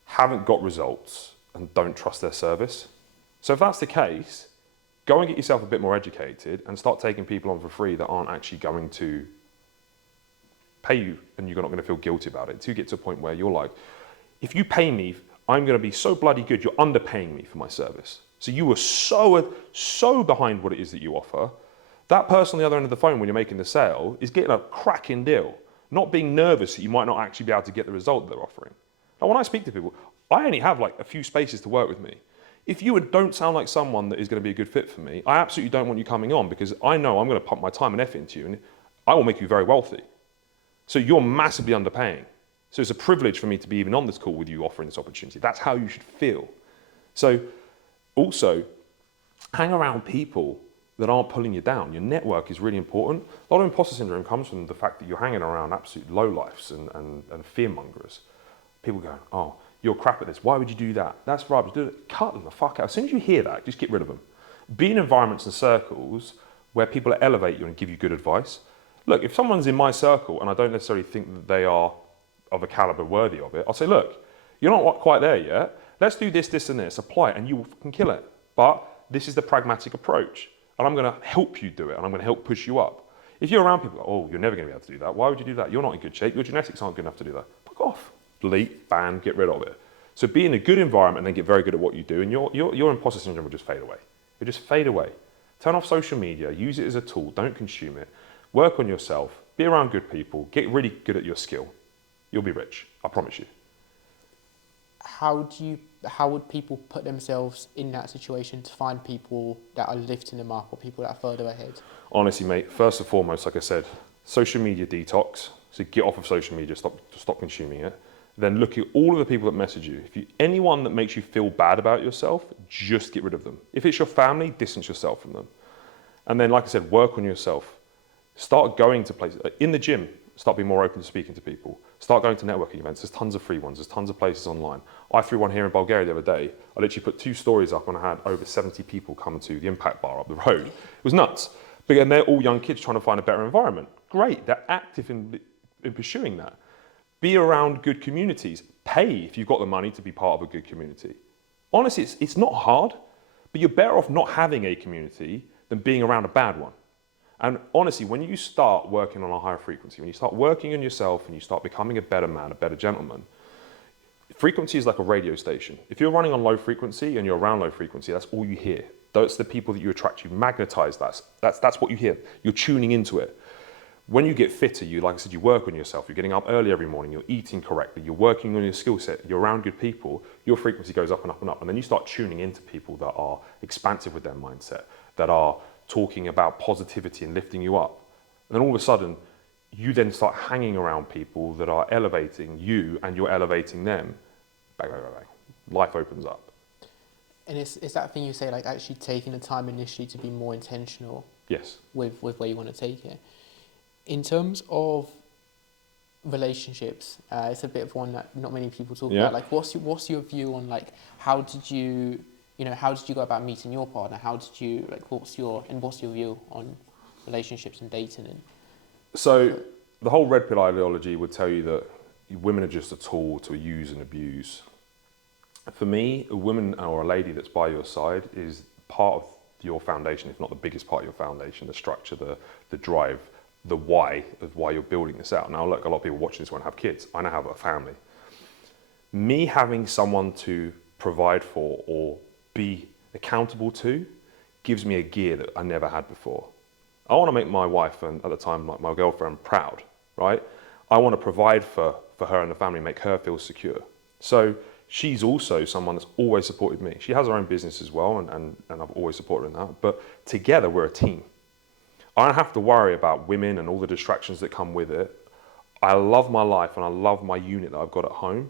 haven't got results and don't trust their service. So if that's the case, go and get yourself a bit more educated and start taking people on for free that aren't actually going to pay you, and you're not going to feel guilty about it, until you get to a point where you're like, if you pay me, I'm going to be so bloody good, you're underpaying me for my service. So you were so behind what it is that you offer. That person on the other end of the phone when you're making the sale is getting a cracking deal, not being nervous that you might not actually be able to get the result that they're offering. Now, when I speak to people, I only have like a few spaces to work with me. If you don't sound like someone that is going to be a good fit for me, I absolutely don't want you coming on, because I know I'm going to pump my time and effort into you, and I will make you very wealthy. So you're massively underpaying. So it's a privilege for me to be even on this call with you offering this opportunity. That's how you should feel. So also, hang around people that aren't pulling you down. Your network is really important. A lot of imposter syndrome comes from the fact that you're hanging around absolute lowlifes and fearmongers. People go, oh, you're crap at this. Why would you do that? That's rubbish. Cut them the fuck out. As soon as you hear that, just get rid of them. Be in environments and circles where people elevate you and give you good advice. Look, if someone's in my circle and I don't necessarily think that they are of a caliber worthy of it, I'll say, look, you're not quite there yet. Let's do this, this, and this. Apply it, and you can kill it. But this is the pragmatic approach, and I'm going to help you do it, and I'm going to help push you up. If you're around people, oh, you're never going to be able to do that. Why would you do that? You're not in good shape. Your genetics aren't good enough to do that. Fuck off. Delete, ban, get rid of it. So be in a good environment and then get very good at what you do, and your imposter syndrome will just fade away. It'll just fade away. Turn off social media. Use it as a tool. Don't consume it. Work on yourself. Be around good people. Get really good at your skill. You'll be rich. I promise you. How would people put themselves in that situation to find people that are lifting them up or people that are further ahead? Honestly, mate, first and foremost, like I said, social media detox. So get off of social media, stop consuming it. Then look at all of the people that message you. Anyone that makes you feel bad about yourself, just get rid of them. If it's your family, distance yourself from them. And then, like I said, work on yourself. Start going to places. In the gym, start being more open to speaking to people. Start going to networking events. There's tons of free ones. There's tons of places online. I threw one here in Bulgaria the other day. I literally put 2 stories up and I had over 70 people come to the Impact Bar up the road. It was nuts. But again, they're all young kids trying to find a better environment. Great, they're active in pursuing that. Be around good communities. Pay if you've got the money to be part of a good community. Honestly, it's not hard, but you're better off not having a community than being around a bad one. And honestly, when you start working on a higher frequency, when you start working on yourself and you start becoming a better man, a better gentleman, frequency is like a radio station. If you're running on low frequency and you're around low frequency, that's all you hear. That's the people that you attract. You magnetize that. That's what you hear. You're tuning into it. When you get fitter, like I said, you work on yourself. You're getting up early every morning. You're eating correctly. You're working on your skill set. You're around good people. Your frequency goes up and up and up. And then you start tuning into people that are expansive with their mindset, that are talking about positivity and lifting you up. And then all of a sudden, you then start hanging around people that are elevating you and you're elevating them. Bang, bang, bang, bang. Life opens up. And it's that thing you say, like actually taking the time initially to be more intentional. Yes. With where you want to take it. In terms of relationships, it's a bit of one that not many people talk about. Like, what's your view on like how did you go about meeting your partner? How did you what's your view on relationships and dating? And so the whole red pill ideology would tell you that women are just a tool to use and abuse. For me, a woman or a lady that's by your side is part of your foundation, if not the biggest part of your foundation, the structure, the drive, the why of why you're building this out. Now, look, a lot of people watching this won't have kids. I now have a family. Me having someone to provide for or be accountable to gives me a gear that I never had before. I want to make my wife, and at the time, like my girlfriend, proud, right? I want to provide for her and the family, make her feel secure. So she's also someone that's always supported me. She has her own business as well, and I've always supported her in that. But together, we're a team. I don't have to worry about women and all the distractions that come with it. I love my life and I love my unit that I've got at home.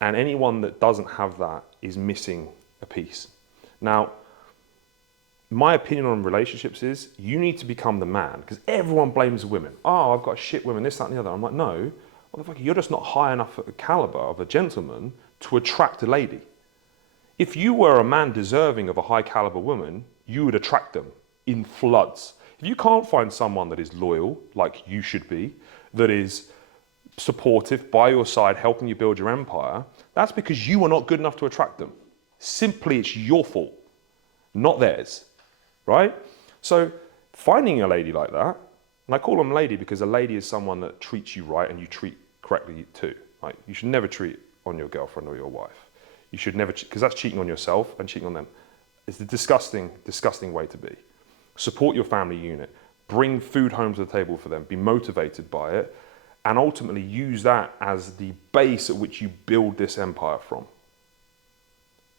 And anyone that doesn't have that is missing a piece. Now, my opinion on relationships is you need to become the man, because everyone blames women. Oh, I've got a shit women, this, that, and the other. I'm like, no, motherfucker, you're just not high enough at the caliber of a gentleman to attract a lady. If you were a man deserving of a high caliber woman, you would attract them in floods. If you can't find someone that is loyal, like you should be, that is supportive, by your side, helping you build your empire, that's because you are not good enough to attract them. Simply, it's your fault, not theirs, right? So finding a lady like that, and I call them lady because a lady is someone that treats you right and you treat correctly too. Like, you should never cheat on your girlfriend or your wife. You should never, because that's cheating on yourself and cheating on them. It's the disgusting, disgusting way to be. Support your family unit, bring food home to the table for them, be motivated by it, and ultimately use that as the base at which you build this empire from.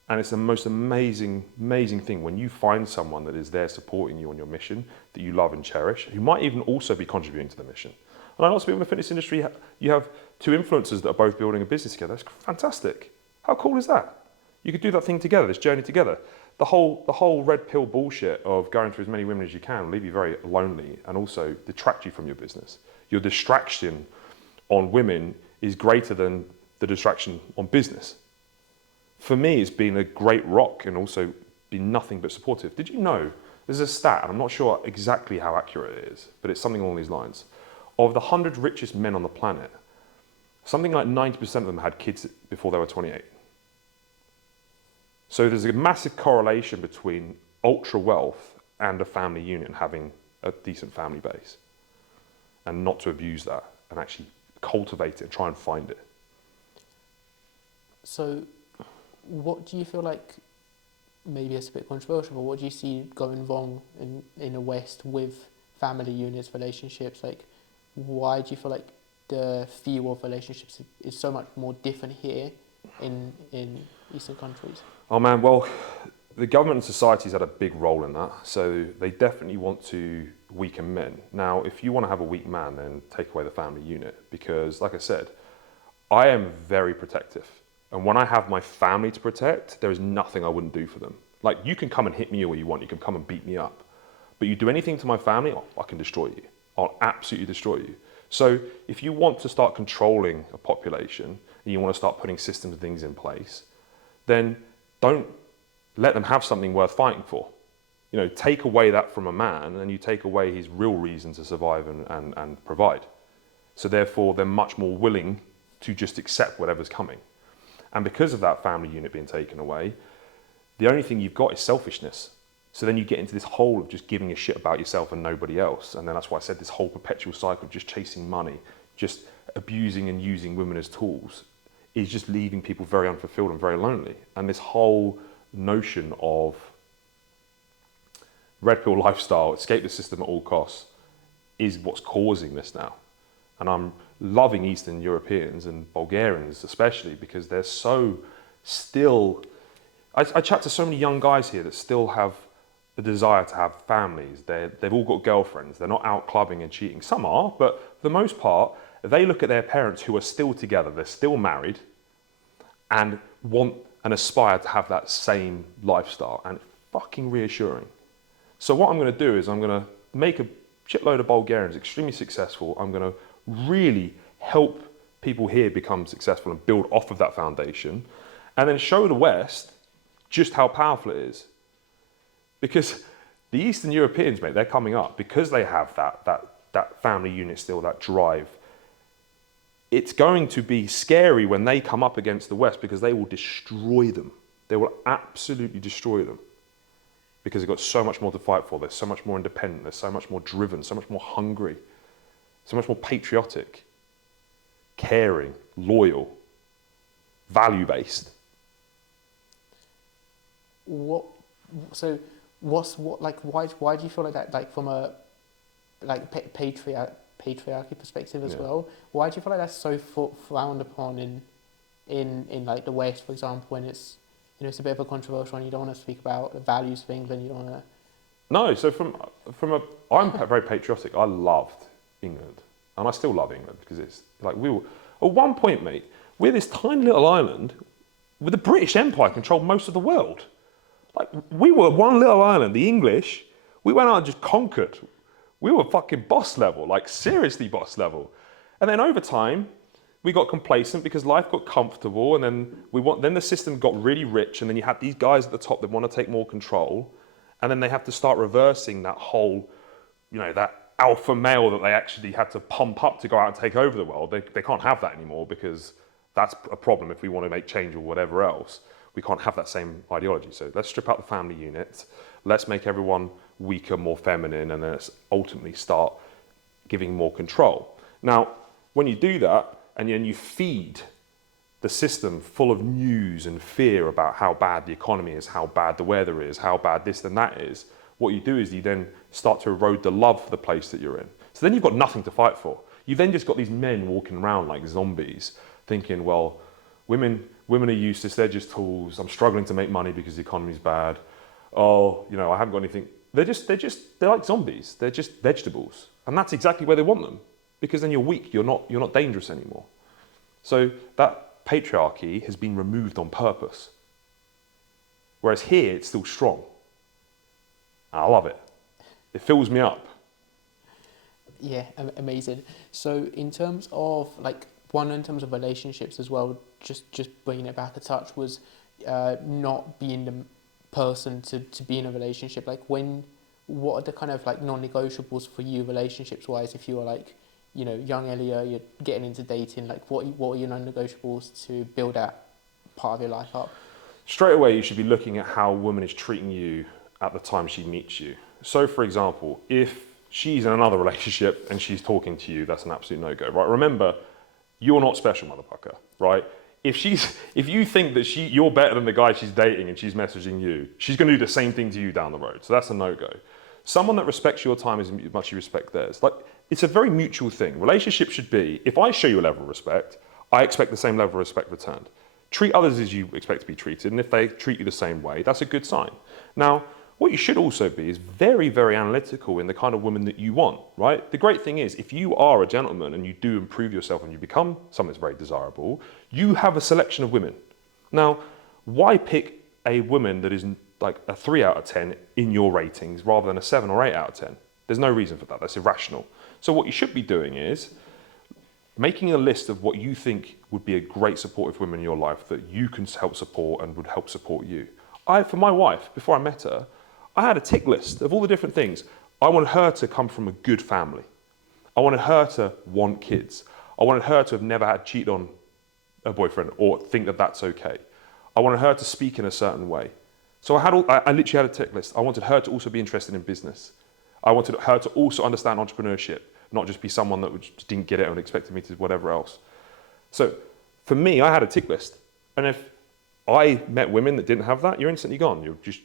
And it's the most amazing, amazing thing when you find someone that is there supporting you on your mission, that you love and cherish, who might even also be contributing to the mission. And I know people in the fitness industry, you have two influencers that are both building a business together. That's fantastic. How cool is that? You could do that thing together, this journey together. The whole red pill bullshit of going through as many women as you can will leave you very lonely and also detract you from your business. Your distraction on women is greater than the distraction on business. For me, it's been a great rock and also been nothing but supportive. Did you know, there's a stat, and I'm not sure exactly how accurate it is, but it's something along these lines. Of the 100 richest men on the planet, something like 90% of them had kids before they were 28. So there's a massive correlation between ultra wealth and a family unit and having a decent family base. And not to abuse that and actually cultivate it and try and find it. So what do you feel like, maybe it's a bit controversial, but what do you see going wrong in the West with family units, relationships? Like, why do you feel like the feel of relationships is so much more different here in Eastern countries? Oh man, well, the government and society's had a big role in that. So they definitely want to weaken men. Now, if you want to have a weak man, then take away the family unit. Because like I said, I am very protective. And when I have my family to protect, there is nothing I wouldn't do for them. Like, you can come and hit me all you want. You can come and beat me up. But you do anything to my family, I can destroy you. I'll absolutely destroy you. So if you want to start controlling a population and you want to start putting systems and things in place, then don't let them have something worth fighting for. You know, take away that from a man and you take away his real reason to survive and provide. So therefore, they're much more willing to just accept whatever's coming. And because of that family unit being taken away, the only thing you've got is selfishness. So then you get into this hole of just giving a shit about yourself and nobody else. And then that's why I said this whole perpetual cycle of just chasing money, just abusing and using women as tools. is just leaving people very unfulfilled and very lonely. And this whole notion of red pill lifestyle, escape the system at all costs, is what's causing this now. And I'm loving Eastern Europeans and Bulgarians especially because they're so still, I chat to so many young guys here that still have the desire to have families. They've all got girlfriends. They're not out clubbing and cheating. Some are, but for the most part, they look at their parents who are still together, they're still married, and want and aspire to have that same lifestyle. And it's fucking reassuring. So what I'm going to do is I'm going to make a shitload of Bulgarians extremely successful. I'm going to really help people here become successful and build off of that foundation, and then show the West just how powerful it is. Because the Eastern Europeans, mate, they're coming up because they have that family unit still, that drive. It's going to be scary when they come up against the West because they will destroy them. They will absolutely destroy them because they've got so much more to fight for. They're so much more independent. They're so much more driven, so much more hungry, so much more patriotic, caring, loyal, value-based. Why do you feel like that, like from a patriarchy perspective as well? Why do you feel like that's so frowned upon in like the West, for example, when it's, you know, it's a bit of a controversial and you don't want to speak about the values of England, you don't want to... No, so I'm very patriotic. I loved England, and I still love England because it's like at one point, mate, we're this tiny little island where the British Empire controlled most of the world. Like, we were one little island, the English, we went out and just conquered. We were fucking boss level, like seriously boss level. And then over time, we got complacent because life got comfortable, and then the system got really rich, and then you had these guys at the top that want to take more control, and then they have to start reversing that whole, you know, that alpha male that they actually had to pump up to go out and take over the world. They can't have that anymore because that's a problem if we want to make change or whatever else. We can't have that same ideology. So let's strip out the family unit. Let's make everyone weaker, more feminine, and then let's ultimately start giving more control. Now, when you do that, and then you feed the system full of news and fear about how bad the economy is, how bad the weather is, how bad this and that is, what you do is you then start to erode the love for the place that you're in. So then you've got nothing to fight for. You've then just got these men walking around like zombies, thinking, well, women are useless, they're just tools. I'm struggling to make money because the economy's bad. Oh, you know, I haven't got anything. They're like zombies. They're just vegetables. And that's exactly where they want them. Because then you're weak, you're not dangerous anymore. So that patriarchy has been removed on purpose. Whereas here, it's still strong. And I love it. It fills me up. Yeah, amazing. So in terms of in terms of relationships as well, just bringing it back a touch, was not being the person to be in a relationship. What are the kind of non-negotiables for you relationships wise? If you are young Elliot, you're getting into dating, what are your non-negotiables to build that part of your life up? Straight away, you should be looking at how a woman is treating you at the time she meets you. So for example, if she's in another relationship and she's talking to you, that's an absolute no-go, right? Remember, you're not special, motherfucker, right? If you think that you're better than the guy she's dating and she's messaging you, she's going to do the same thing to you down the road. So that's a no-go. Someone that respects your time as much as you respect theirs. It's a very mutual thing. Relationship should be, if I show you a level of respect, I expect the same level of respect returned. Treat others as you expect to be treated, and if they treat you the same way, that's a good sign. Now, what you should also be is very, very analytical in the kind of woman that you want, right? The great thing is, if you are a gentleman and you do improve yourself and you become someone that's very desirable, you have a selection of women. Now, why pick a woman that is a 3 out of 10 in your ratings rather than a 7 or 8 out of 10? There's no reason for that. That's irrational. So what you should be doing is making a list of what you think would be a great supportive woman in your life that you can help support and would help support you. For my wife, before I met her, I had a tick list of all the different things. I wanted her to come from a good family. I wanted her to want kids. I wanted her to have never had cheated on a boyfriend or think that that's okay. I wanted her to speak in a certain way. So I literally had a tick list. I wanted her to also be interested in business. I wanted her to also understand entrepreneurship, not just be someone that just didn't get it and expected me to whatever else. So For me, I had a tick list. And if I met women that didn't have that, you're instantly gone. You're just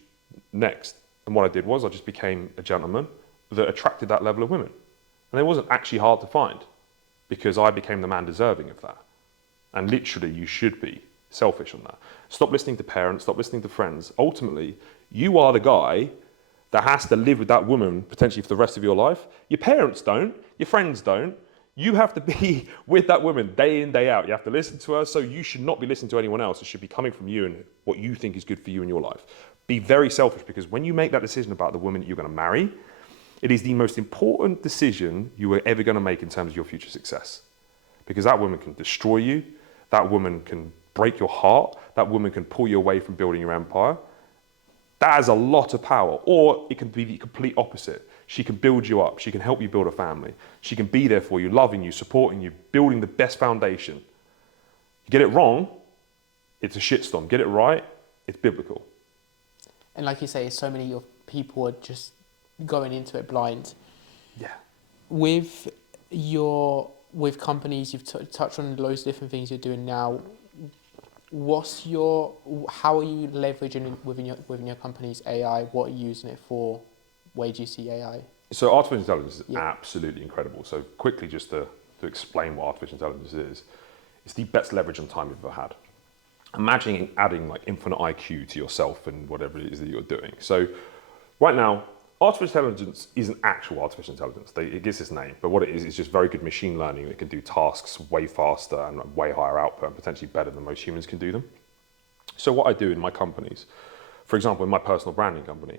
next. And what I did was I just became a gentleman that attracted that level of women. And it wasn't actually hard to find because I became the man deserving of that. And literally, you should be selfish on that. Stop listening to parents, stop listening to friends. Ultimately, you are the guy that has to live with that woman potentially for the rest of your life. Your parents don't, your friends don't. You have to be with that woman day in, day out. You have to listen to her, so you should not be listening to anyone else. It should be coming from you and what you think is good for you in your life. Be very selfish, because when you make that decision about the woman that you're going to marry, it is the most important decision you are ever going to make in terms of your future success. Because that woman can destroy you, that woman can break your heart, that woman can pull you away from building your empire. That has a lot of power. Or it can be the complete opposite. She can build you up. She can help you build a family. She can be there for you, loving you, supporting you, building the best foundation. You get it wrong, it's a shitstorm. Get it right, it's biblical. And like you say, so many of people are just going into it blind. Yeah. With companies, you've touched on loads of different things you're doing now. How are you leveraging within your company's AI? What are you using it for? Where do you see AI? So artificial intelligence is absolutely incredible. So quickly, just to explain what artificial intelligence is, it's the best leverage on time you've ever had. Imagine adding like infinite IQ to yourself and whatever it is that you're doing. So right now, artificial intelligence isn't actual artificial intelligence. It gets its name, but what it is just very good machine learning that can do tasks way faster and way higher output and potentially better than most humans can do them. So what I do in my companies, for example, in my personal branding company,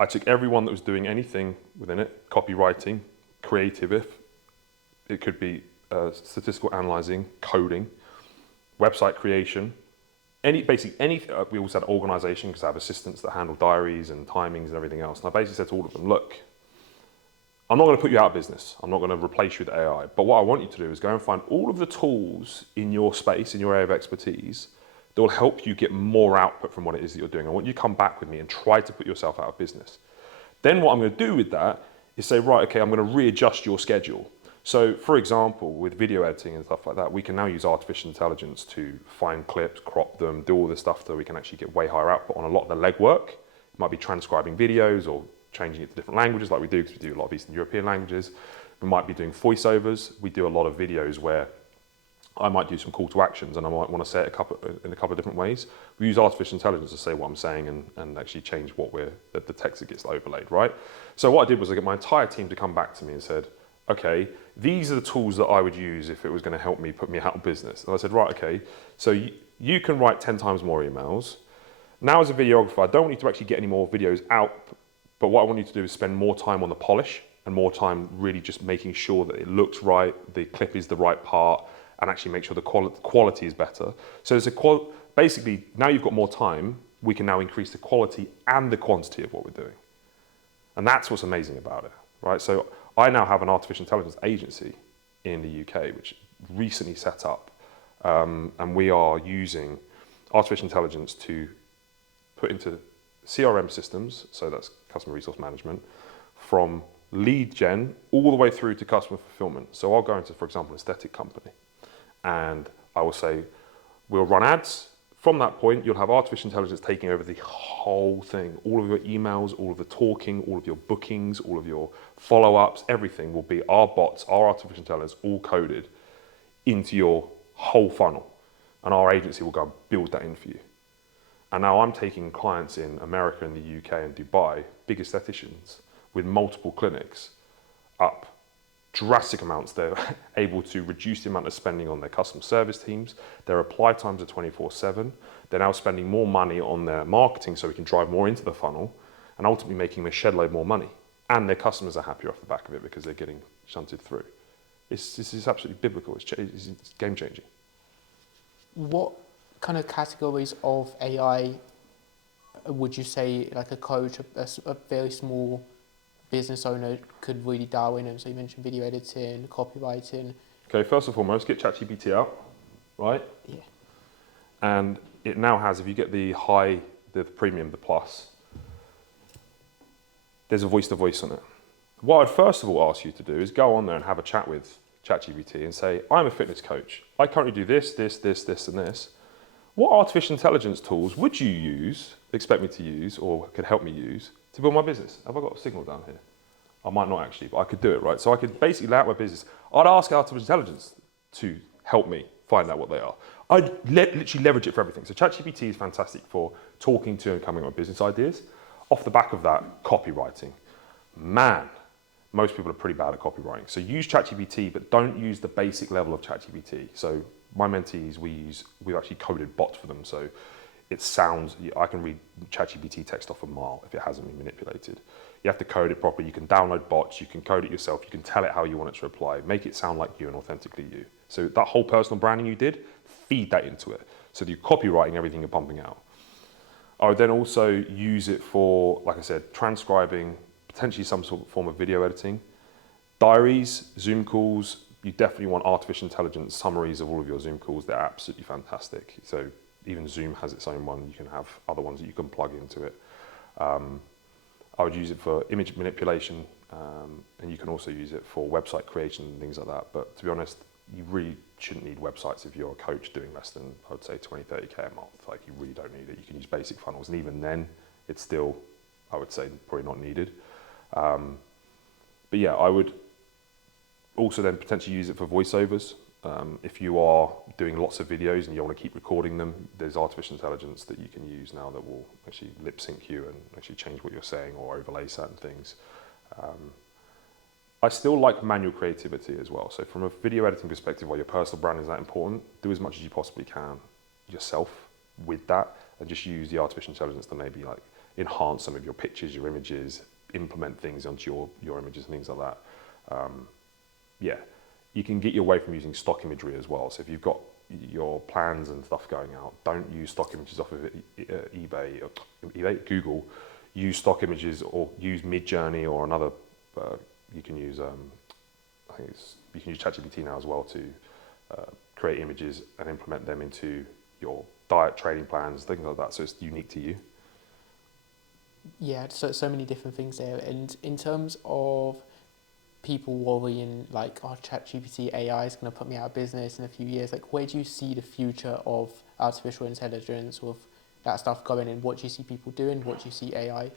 I took everyone that was doing anything within it, copywriting, creative, it could be statistical analyzing, coding, website creation, we also had organization because I have assistants that handle diaries and timings and everything else. And I basically said to all of them, look, I'm not going to put you out of business. I'm not going to replace you with AI. But what I want you to do is go and find all of the tools in your space, in your area of expertise, that will help you get more output from what it is that you're doing. I want you to come back with me and try to put yourself out of business. Then what I'm going to do with that is say, right, okay, I'm going to readjust your schedule. So for example, with video editing and stuff like that, we can now use artificial intelligence to find clips, crop them, do all this stuff so we can actually get way higher output on a lot of the legwork. It might be transcribing videos or changing it to different languages like we do, because we do a lot of Eastern European languages. We might be doing voiceovers. We do a lot of videos where I might do some call to actions and I might want to say it in a couple of different ways. We use artificial intelligence to say what I'm saying and actually change the text that gets overlaid, right? So what I did was I got my entire team to come back to me and said, okay, these are the tools that I would use if it was going to help me put me out of business. And I said, right, okay, so you can write 10 times more emails. Now as a videographer, I don't want you to actually get any more videos out, but what I want you to do is spend more time on the polish and more time really just making sure that it looks right, the clip is the right part, and actually make sure the quality is better. So basically, now you've got more time, we can now increase the quality and the quantity of what we're doing. And that's what's amazing about it, right? So I now have an artificial intelligence agency in the UK, which recently set up, and we are using artificial intelligence to put into CRM systems, so that's customer resource management, from lead gen all the way through to customer fulfillment. So I'll go into, for example, an aesthetic company, and I will say, we'll run ads. From that point, you'll have artificial intelligence taking over the whole thing. All of your emails, all of the talking, all of your bookings, all of your follow-ups, everything will be our bots, our artificial intelligence, all coded into your whole funnel. And our agency will go and build that in for you. And now I'm taking clients in America and the UK and Dubai, big aestheticians, with multiple clinics, up drastic amounts. They're able to reduce the amount of spending on their customer service teams. Their reply times are 24/7. They're now spending more money on their marketing so we can drive more into the funnel and ultimately making them a shed load more money. And their customers are happier off the back of it because they're getting shunted through. This is absolutely biblical. It's game changing. What kind of categories of AI would you say like a coach, a very small business owner could really dial in? And so you mentioned video editing, copywriting. Okay, first and foremost, get ChatGPT out, right? Yeah. And it now has, if you get the premium, the plus, there's a voice-to-voice on it. What I'd first of all ask you to do is go on there and have a chat with ChatGPT and say, I'm a fitness coach. I currently do this, this, this, this, and this. What artificial intelligence tools would you expect me to use, or could help me use to build my business? Have I got a signal down here? I might not actually, but I could do it, right? So I could basically lay out my business. I'd ask artificial intelligence to help me find out what they are. I'd literally leverage it for everything. So ChatGPT is fantastic for talking to and coming up with business ideas. Off the back of that, copywriting. Man, most people are pretty bad at copywriting. So use ChatGPT, but don't use the basic level of ChatGPT. So my mentees, we've actually coded bots for them. So it sounds, I can read ChatGPT text off a mile if it hasn't been manipulated. You have to code it properly. You can download bots, you can code it yourself, you can tell it how you want it to reply, make it sound like you and authentically you. So that whole personal branding you did, feed that into it. So that you're copywriting everything you're pumping out. I would then also use it for, like I said, transcribing, potentially some sort of form of video editing. Diaries, Zoom calls, you definitely want artificial intelligence summaries of all of your Zoom calls. They're absolutely fantastic. So even Zoom has its own one. You can have other ones that you can plug into it. I would use it for image manipulation, and you can also use it for website creation and things like that. But to be honest, you really shouldn't need websites if you're a coach doing less than, I would say, 20, 30K a month. Like, you really don't need it. You can use basic funnels, and even then, it's still, I would say, probably not needed. But yeah, I would also then potentially use it for voiceovers. If you are doing lots of videos and you want to keep recording them, there's artificial intelligence that you can use now that will actually lip sync you and actually change what you're saying or overlay certain things. I still like manual creativity as well. So from a video editing perspective, while your personal brand is that important, do as much as you possibly can yourself with that, and just use the artificial intelligence to maybe like enhance some of your pictures, your images, implement things onto your images and things like that. Yeah, you can get your way from using stock imagery as well. So if you've got your plans and stuff going out, don't use stock images off of eBay, Google. Use stock images or use Midjourney or another. You can use you can use ChatGPT now as well to create images and implement them into your diet, training plans, things like that. So it's unique to you. Yeah, so many different things there. And in terms of people worrying like, oh, ChatGPT AI is going to put me out of business in a few years, like, where do you see the future of artificial intelligence, of that stuff going, and what do you see people doing? What do you see AI?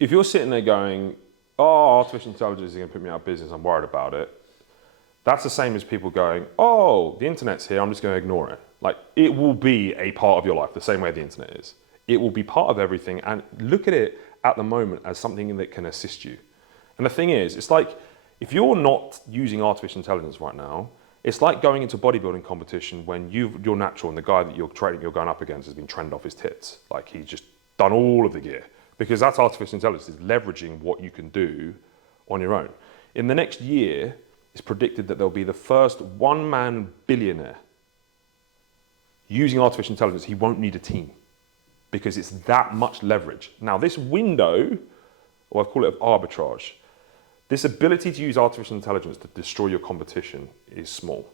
If you're sitting there going, oh, artificial intelligence is going to put me out of business, I'm worried about it, that's the same as people going, oh, the internet's here, I'm just going to ignore it. Like, it will be a part of your life the same way the internet is. It will be part of everything, and look at it at the moment as something that can assist you. And the thing is, it's like, if you're not using artificial intelligence right now, it's like going into a bodybuilding competition when you're natural and the guy that you're going up against has been trained off his tits. Like, he's just done all of the gear. Because that's artificial intelligence, is leveraging what you can do on your own. In the next year, it's predicted that there'll be the first one-man billionaire using artificial intelligence. He won't need a team because it's that much leverage. Now, this window, or I call it arbitrage, this ability to use artificial intelligence to destroy your competition is small,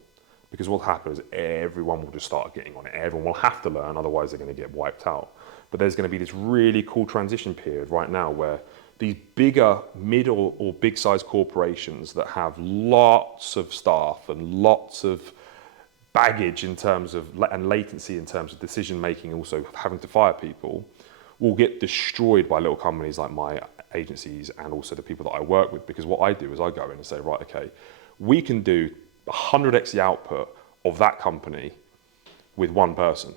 because what will happen is everyone will just start getting on it. Everyone will have to learn, otherwise they're going to get wiped out. But there's going to be this really cool transition period right now where these bigger, middle or big size corporations that have lots of staff and lots of baggage in terms of, and latency in terms of decision making, also having to fire people, will get destroyed by little companies like my agencies and also the people that I work with. Because what I do is I go in and say, right, okay, we can do 100x the output of that company with one person.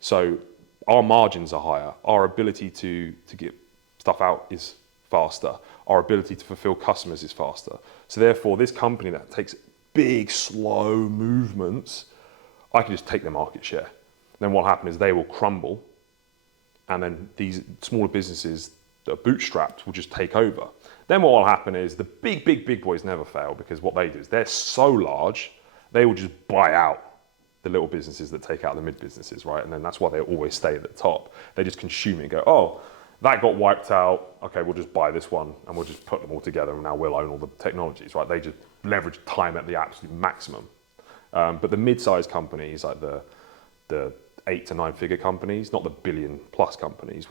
So our margins are higher. Our ability to get stuff out is faster. Our ability to fulfill customers is faster. So therefore, this company that takes big, slow movements, I can just take their market share. Then what will happen is they will crumble, and then these smaller businesses that are bootstrapped will just take over. Then what will happen is the big boys never fail, because what they do is they're so large, they will just buy out the little businesses that take out the mid businesses, right? And then that's why they always stay at the top. They just consume it and go, oh, that got wiped out. Okay, we'll just buy this one and we'll just put them all together and now we'll own all the technologies, right? They just leverage time at the absolute maximum. But the mid-sized companies, like the 8 to 9 figure companies, not the billion plus companies,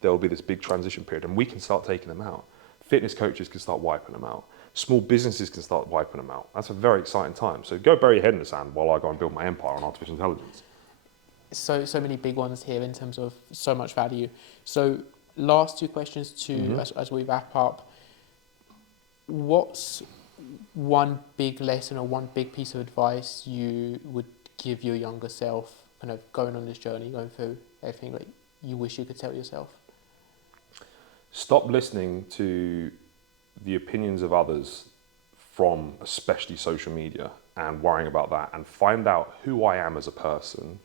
there'll be this big transition period, and we can start taking them out. Fitness coaches can start wiping them out. Small businesses can start wiping them out. That's a very exciting time. So go bury your head in the sand while I go and build my empire on artificial intelligence. So many big ones here in terms of so much value. So last two questions as we wrap up. What's one big lesson or one big piece of advice you would give your younger self, kind of going on this journey, going through everything that you wish you could tell yourself? Stop listening to the opinions of others from especially social media and worrying about that, and find out who I am as a person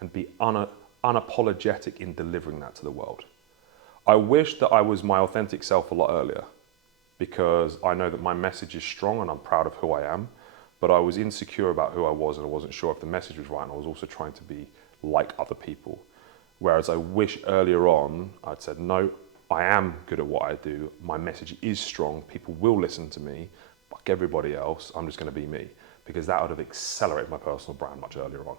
and be unapologetic in delivering that to the world. I wish that I was my authentic self a lot earlier, because I know that my message is strong and I'm proud of who I am, but I was insecure about who I was and I wasn't sure if the message was right, and I was also trying to be like other people. Whereas I wish earlier on I'd said, no, I am good at what I do, my message is strong, people will listen to me, fuck everybody else, I'm just going to be me. Because that would have accelerated my personal brand much earlier on.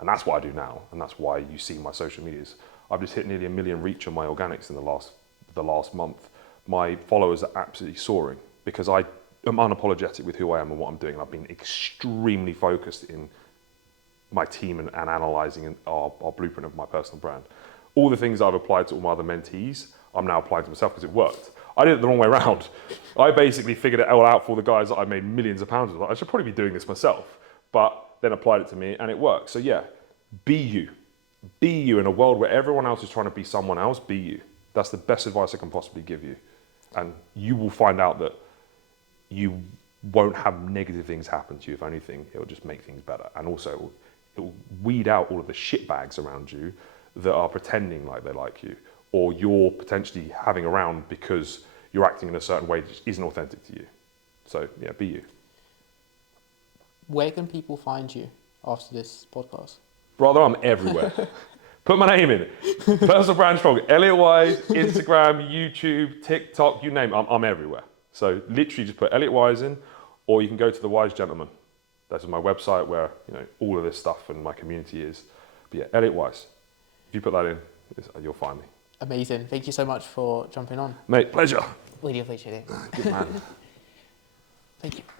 And that's what I do now, and that's why you see my social medias. I've just hit nearly 1 million reach on my organics in the last month. My followers are absolutely soaring because I am unapologetic with who I am and what I'm doing. And I've been extremely focused in my team and analysing our blueprint of my personal brand. All the things I've applied to all my other mentees, I'm now applying to myself because it worked. I did it the wrong way around. I basically figured it all out for the guys that I made millions of pounds with. I should probably be doing this myself, but then applied it to me and it works. So yeah, be you. Be you in a world where everyone else is trying to be someone else, be you. That's the best advice I can possibly give you. And you will find out that you won't have negative things happen to you. If anything, it'll just make things better. And also, it'll weed out all of the shitbags around you that are pretending like they like you, or you're potentially having around because you're acting in a certain way that just isn't authentic to you. So yeah, be you. Where can people find you after this podcast? Brother, I'm everywhere. Put my name in it. Personal brand strong. Elliot Wise, Instagram, YouTube, TikTok, you name it. I'm everywhere. So literally just put Elliot Wise in, or you can go to The Wise Gentleman. That's my website where all of this stuff and my community is. But yeah, Elliot Wise. If you put that in, you'll find me. Amazing. Thank you so much for jumping on. Mate, pleasure. Really appreciate it. Good man. Thank you.